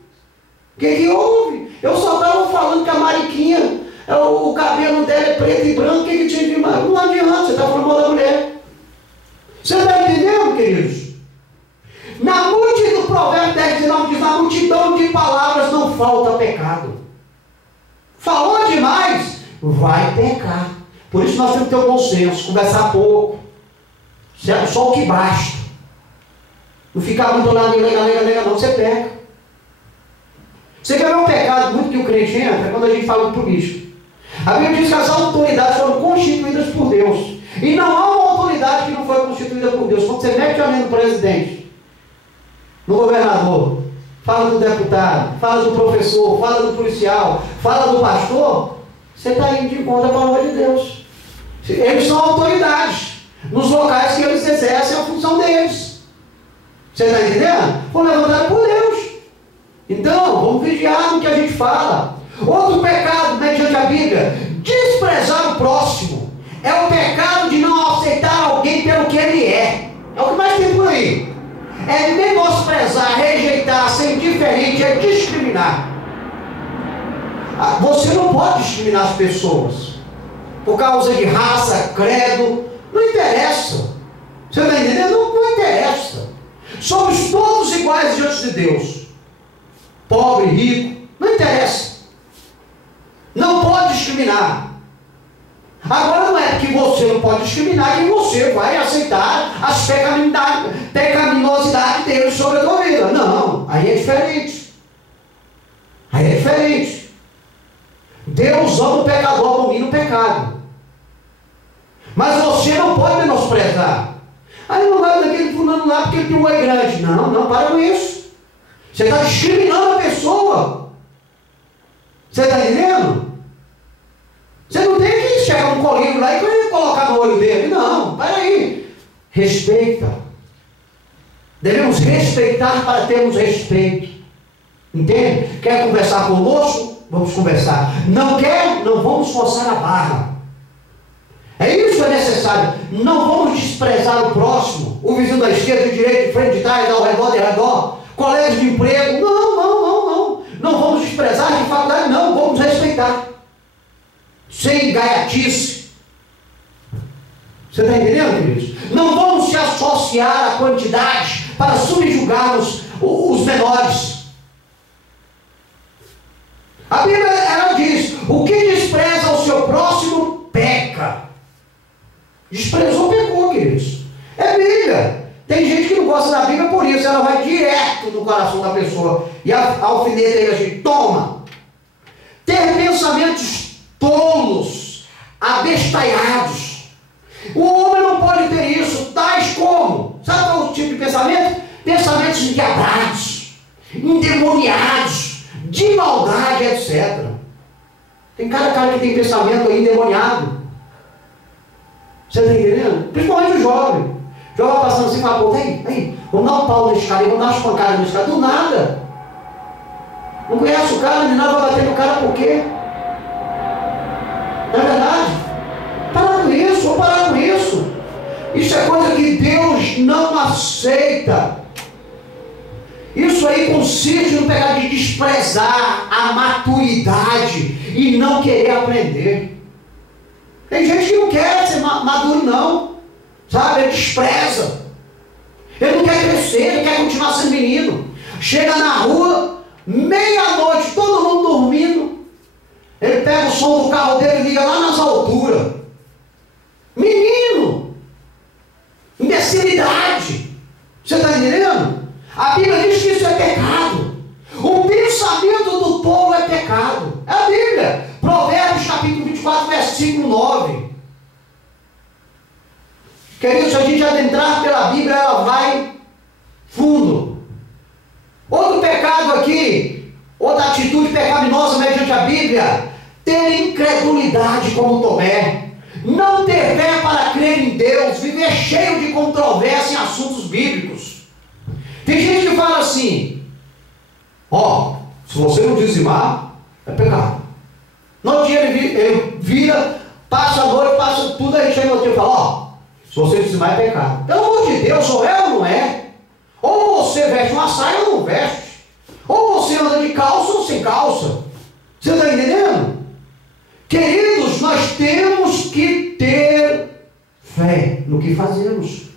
O que houve? Eu só estava falando que a Mariquinha, o cabelo dela é preto e branco, o que tinha de mais? Não adianta, você está falando mal da mulher. Você está entendendo, queridos? Na multidão, do provérbio 10:19 diz, na multidão de palavras não falta pecado. Falou demais, vai pecar. Por isso nós temos que ter o bom senso, conversar pouco, certo? Só o que basta. Não ficar muito lá, lega, não, você peca. Você quer ver um pecado muito que o crente entra? É quando a gente fala de política. A Bíblia diz que as autoridades foram constituídas por Deus. E não há uma autoridade que não foi constituída por Deus. Quando você mete a mão no presidente, no governador, fala do deputado, fala do professor, fala do policial, fala do pastor, você está indo de conta a palavra de Deus. Eles são autoridades nos locais que eles exercem a função deles. Você está entendendo? Foram levantados por Deus. Então, vamos vigiar no que a gente fala. Outro pecado mediante a Bíblia, desprezar o próximo. É o pecado de não aceitar alguém pelo que ele é. É o que mais tem por aí. É menosprezar, rejeitar, ser indiferente, é discriminar. Você não pode discriminar as pessoas por causa de raça, credo, não interessa. Você está entendendo? Não interessa. Somos todos iguais diante de Deus. Pobre, rico, não interessa. Não pode discriminar. Agora não é porque você não pode discriminar que você vai aceitar as pecaminosidades dele sobre a tua vida. Não, aí é diferente. Aí é diferente. Deus ama o pecador, abomina o pecado. Mas você não pode menosprezar. Aí não vai daquele fulano lá porque ele tem um oi grande. Não, para com isso. Você está discriminando a pessoa. Você está entendendo? Você não tem que chegar um colinho lá e colocar no olho dele. Não, peraí. Respeita. Devemos respeitar para termos respeito. Entende? Quer conversar conosco? Vamos conversar. Não quer? Não vamos forçar a barra. É isso que é necessário. Não vamos desprezar o próximo, o vizinho da esquerda, de direita, de frente, de trás, ao redor, de redor, colegas de emprego. Não. Não vamos desprezar de faculdade, não. Vamos respeitar. Sem gaiatice. Você está entendendo, queridos? Não vamos se associar à quantidade para subjugarmos os menores. A Bíblia, ela diz, o que despreza o seu próximo, peca. Desprezou, pecou, queridos. É Bíblia. Tem gente que não gosta da Bíblia por isso, ela vai direto no coração da pessoa e alfineta ele assim, toma. Ter pensamentos tolos, abestalhados. O homem não pode ter isso, tais como, sabe qual é o tipo de pensamento? Pensamentos endiabrados, endemoniados, de maldade, etc. Tem cada cara que tem pensamento aí endemoniado. Você está entendendo? Principalmente o jovem. O jovem passando assim e fala, pô, aí, vamos dar um pau nesse cara aí, vamos dar umas pancadas nesse cara. Do nada. Não conhece o cara, nem nada, vai bater no cara por quê? Não é verdade? Para com isso, vou parar com isso. Isso é coisa que Deus não aceita. Isso aí consiste no pegar de desprezar a maturidade e não querer aprender. Tem gente que não quer ser maduro não, sabe? Ele despreza. Ele não quer crescer, ele quer continuar sendo menino. Chega na rua, meia-noite, todo mundo dormindo. Ele pega o som do carro dele e liga lá nas alturas. Menino! Imbecilidade! Você está entendendo? A Bíblia diz que isso é pecado. O pensamento do tolo é pecado. É a Bíblia. Provérbios capítulo 24, versículo 9. Queridos, se a gente adentrar pela Bíblia, ela vai fundo. Outro pecado aqui, outra atitude pecaminosa mediante a Bíblia, ter incredulidade como Tomé. Não ter fé para crer em Deus, viver cheio de controvérsia em assuntos bíblicos. Tem gente que fala assim, se você não dizimar, é pecado. No outro dia ele vira, passa a noite, passa tudo, aí chega no outro dia e fala, se você dizimar é pecado. Pelo amor de Deus, ou é ou não é? Ou você veste uma saia ou não veste. Ou você anda de calça ou sem calça. Você está entendendo? Queridos, nós temos que ter fé no que fazemos.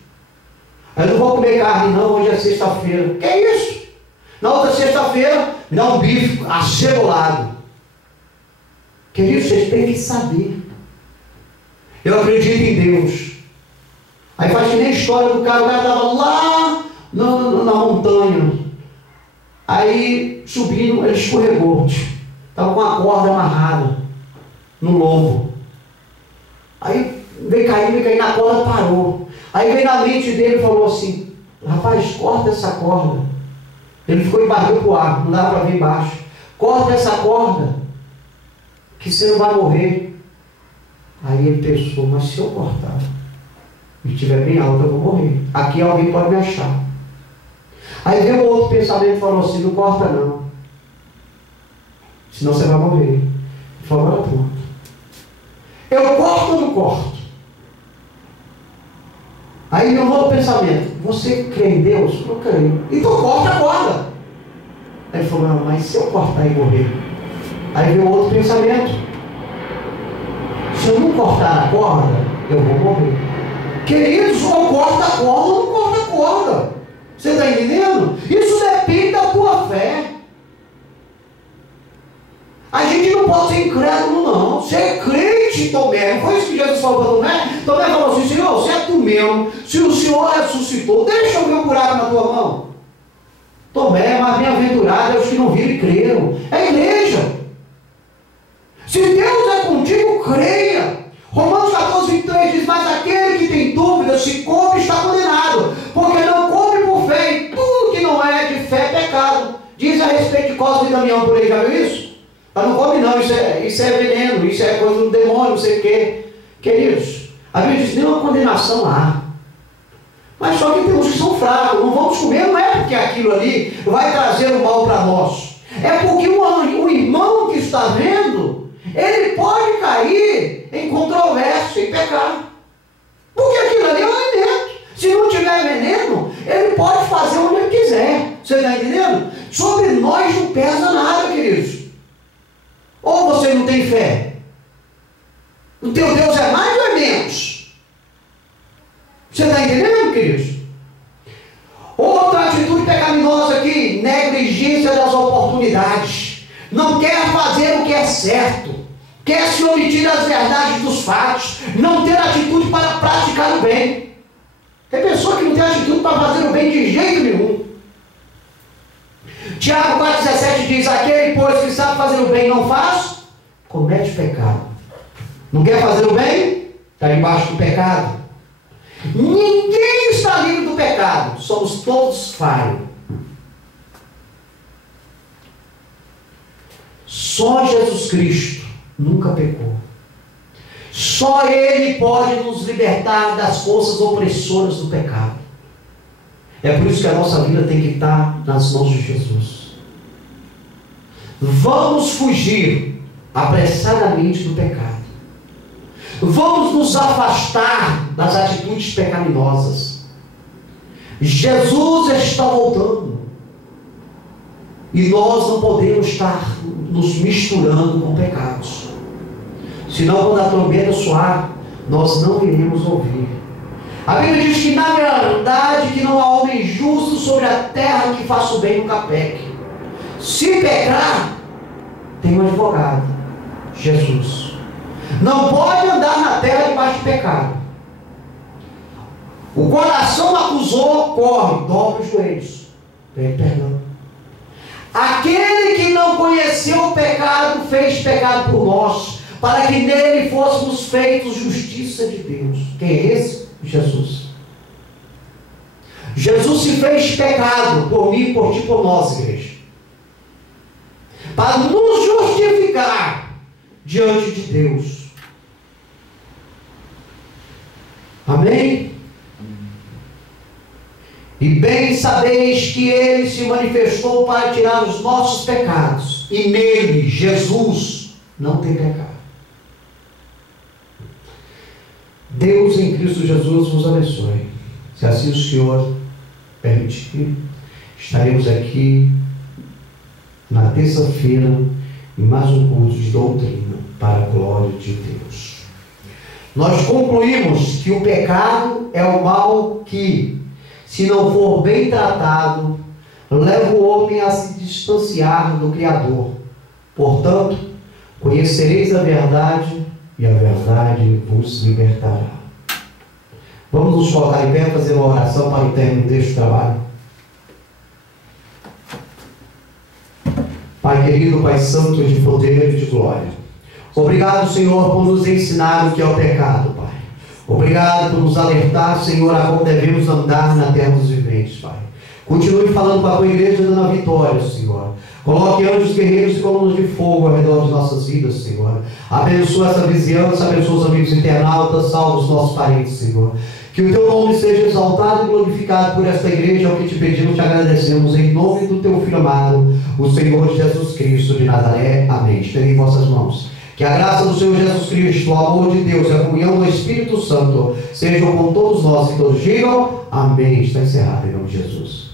Eu não vou comer carne não, hoje é sexta-feira. Que é isso? Na outra sexta-feira, me dá um bife acebolado. Queridos, vocês têm que saber. Eu acredito em Deus. Aí faz que nem a história do cara, o cara estava lá na montanha. Aí, subindo, ele escorregou. Estava com a corda amarrada no lombo. Aí veio cair na corda, parou. Aí veio na mente dele e falou assim, rapaz, corta essa corda. Ele ficou e barreu para o ar, não dava para ver embaixo. Corta essa corda, que você não vai morrer. Aí ele pensou, mas se eu cortar e estiver bem alto, eu vou morrer. Aqui alguém pode me achar. Aí veio outro pensamento e falou assim, não corta não, senão você vai morrer. Ele falou, agora pronto. Eu corto ou não corto? Aí meu outro pensamento, você crê em Deus? Eu creio. Então corta a corda. Aí ele falou, não, mas se eu cortar e morrer? Aí veio outro pensamento, se eu não cortar a corda, eu vou morrer. Queridos, ou corta a corda ou não corta a corda. Você está entendendo? Isso depende da tua fé. A gente não pode ser incrédulo não. Você é crente, Tomé. Não foi isso que Jesus falou para Tomé? Tomé falou assim, Senhor, você é tu mesmo. Se o Senhor ressuscitou, deixa eu ver um buraco na tua mão. Tomé, mas bem-aventurado é os que não viram e creram. É a igreja. Se Deus é contigo, creia. Romanos 14, 23 diz, mas aquele que tem dúvida, se come, está condenado. Porque não come por fé, e tudo que não é de fé é pecado. Diz a respeito de Cosme e Damião por aí, já viu isso? Mas não come não, isso é veneno, isso é coisa do demônio, não sei o quê. Queridos, a Bíblia diz, nenhuma condenação há. Mas só que tem uns que são fracos, não vamos comer, não é porque aquilo ali vai trazer o mal para nós. É porque o irmão que está vendo, ele pode cair em controvérsia e pecar. Porque aquilo ali é um alimento. Se não tiver veneno, ele pode fazer onde ele quiser. Você está entendendo? Sobre nós não pesa nada, queridos. Ou você não tem fé? O teu Deus é mais ou é menos? Você está entendendo, queridos? Outra atitude pecaminosa aqui, negligência das oportunidades. Não quer fazer o que é certo. Quer se omitir das verdades dos fatos. Não ter atitude para praticar o bem. Tem pessoa que não tem atitude para fazer o bem de jeito nenhum. Tiago 4,17 diz, aquele, pois, que sabe fazer o bem e não faz, comete pecado. Não quer fazer o bem? Está embaixo do pecado. Ninguém está livre do pecado. Somos todos falhos. Só Jesus Cristo nunca pecou. Só Ele pode nos libertar das forças opressoras do pecado. É por isso que a nossa vida tem que estar nas mãos de Jesus. Vamos fugir apressadamente do pecado. Vamos nos afastar das atitudes pecaminosas. Jesus está voltando. E nós não podemos estar nos misturando com pecados. Senão, quando a trombeta soar, nós não iremos ouvir. A Bíblia diz que, na verdade, que não há homem justo sobre a terra que faça o bem nunca peque. Se pecar, tem um advogado, Jesus. Não pode andar na terra debaixo de pecado. O coração acusou, corre, dobra os joelhos, pede perdão. Aquele que não conheceu o pecado, fez pecado por nós, para que nele fôssemos feitos justiça de Deus. Quem é esse? Jesus. Jesus se fez pecado por mim, por ti, por nós, igreja, para nos justificar diante de Deus. Amém? E bem sabeis que Ele se manifestou para tirar os nossos pecados, e nele, Jesus, não tem pecado. Deus em Cristo Jesus vos abençoe. Se assim o Senhor permitir, estaremos aqui na terça-feira em mais um curso de doutrina para a glória de Deus. Nós concluímos que o pecado é o mal que, se não for bem tratado, leva o homem a se distanciar do Criador. Portanto, conhecereis a verdade e a verdade vos libertará. Vamos nos colocar em pé e fazer uma oração para o término deste trabalho. Pai querido, Pai santo, de poder e de glória, obrigado, Senhor, por nos ensinar o que é o pecado, Pai. Obrigado por nos alertar, Senhor, a como devemos andar na terra dos viventes, Pai. Continue falando com a tua igreja, dando a vitória, Senhor. Coloque anjos guerreiros e colunas de fogo ao redor de nossas vidas, Senhor. Abençoa essa vizinhança, abençoa os amigos internautas, salva os nossos parentes, Senhor. Que o teu nome seja exaltado e glorificado por esta igreja, é o que te pedimos, te agradecemos, em nome do teu Filho amado, o Senhor Jesus Cristo de Nazaré. Amém. Estende em vossas mãos. Que a graça do Senhor Jesus Cristo, o amor de Deus e a comunhão do Espírito Santo sejam com todos nós e todos digam amém. Está encerrado em nome de Jesus.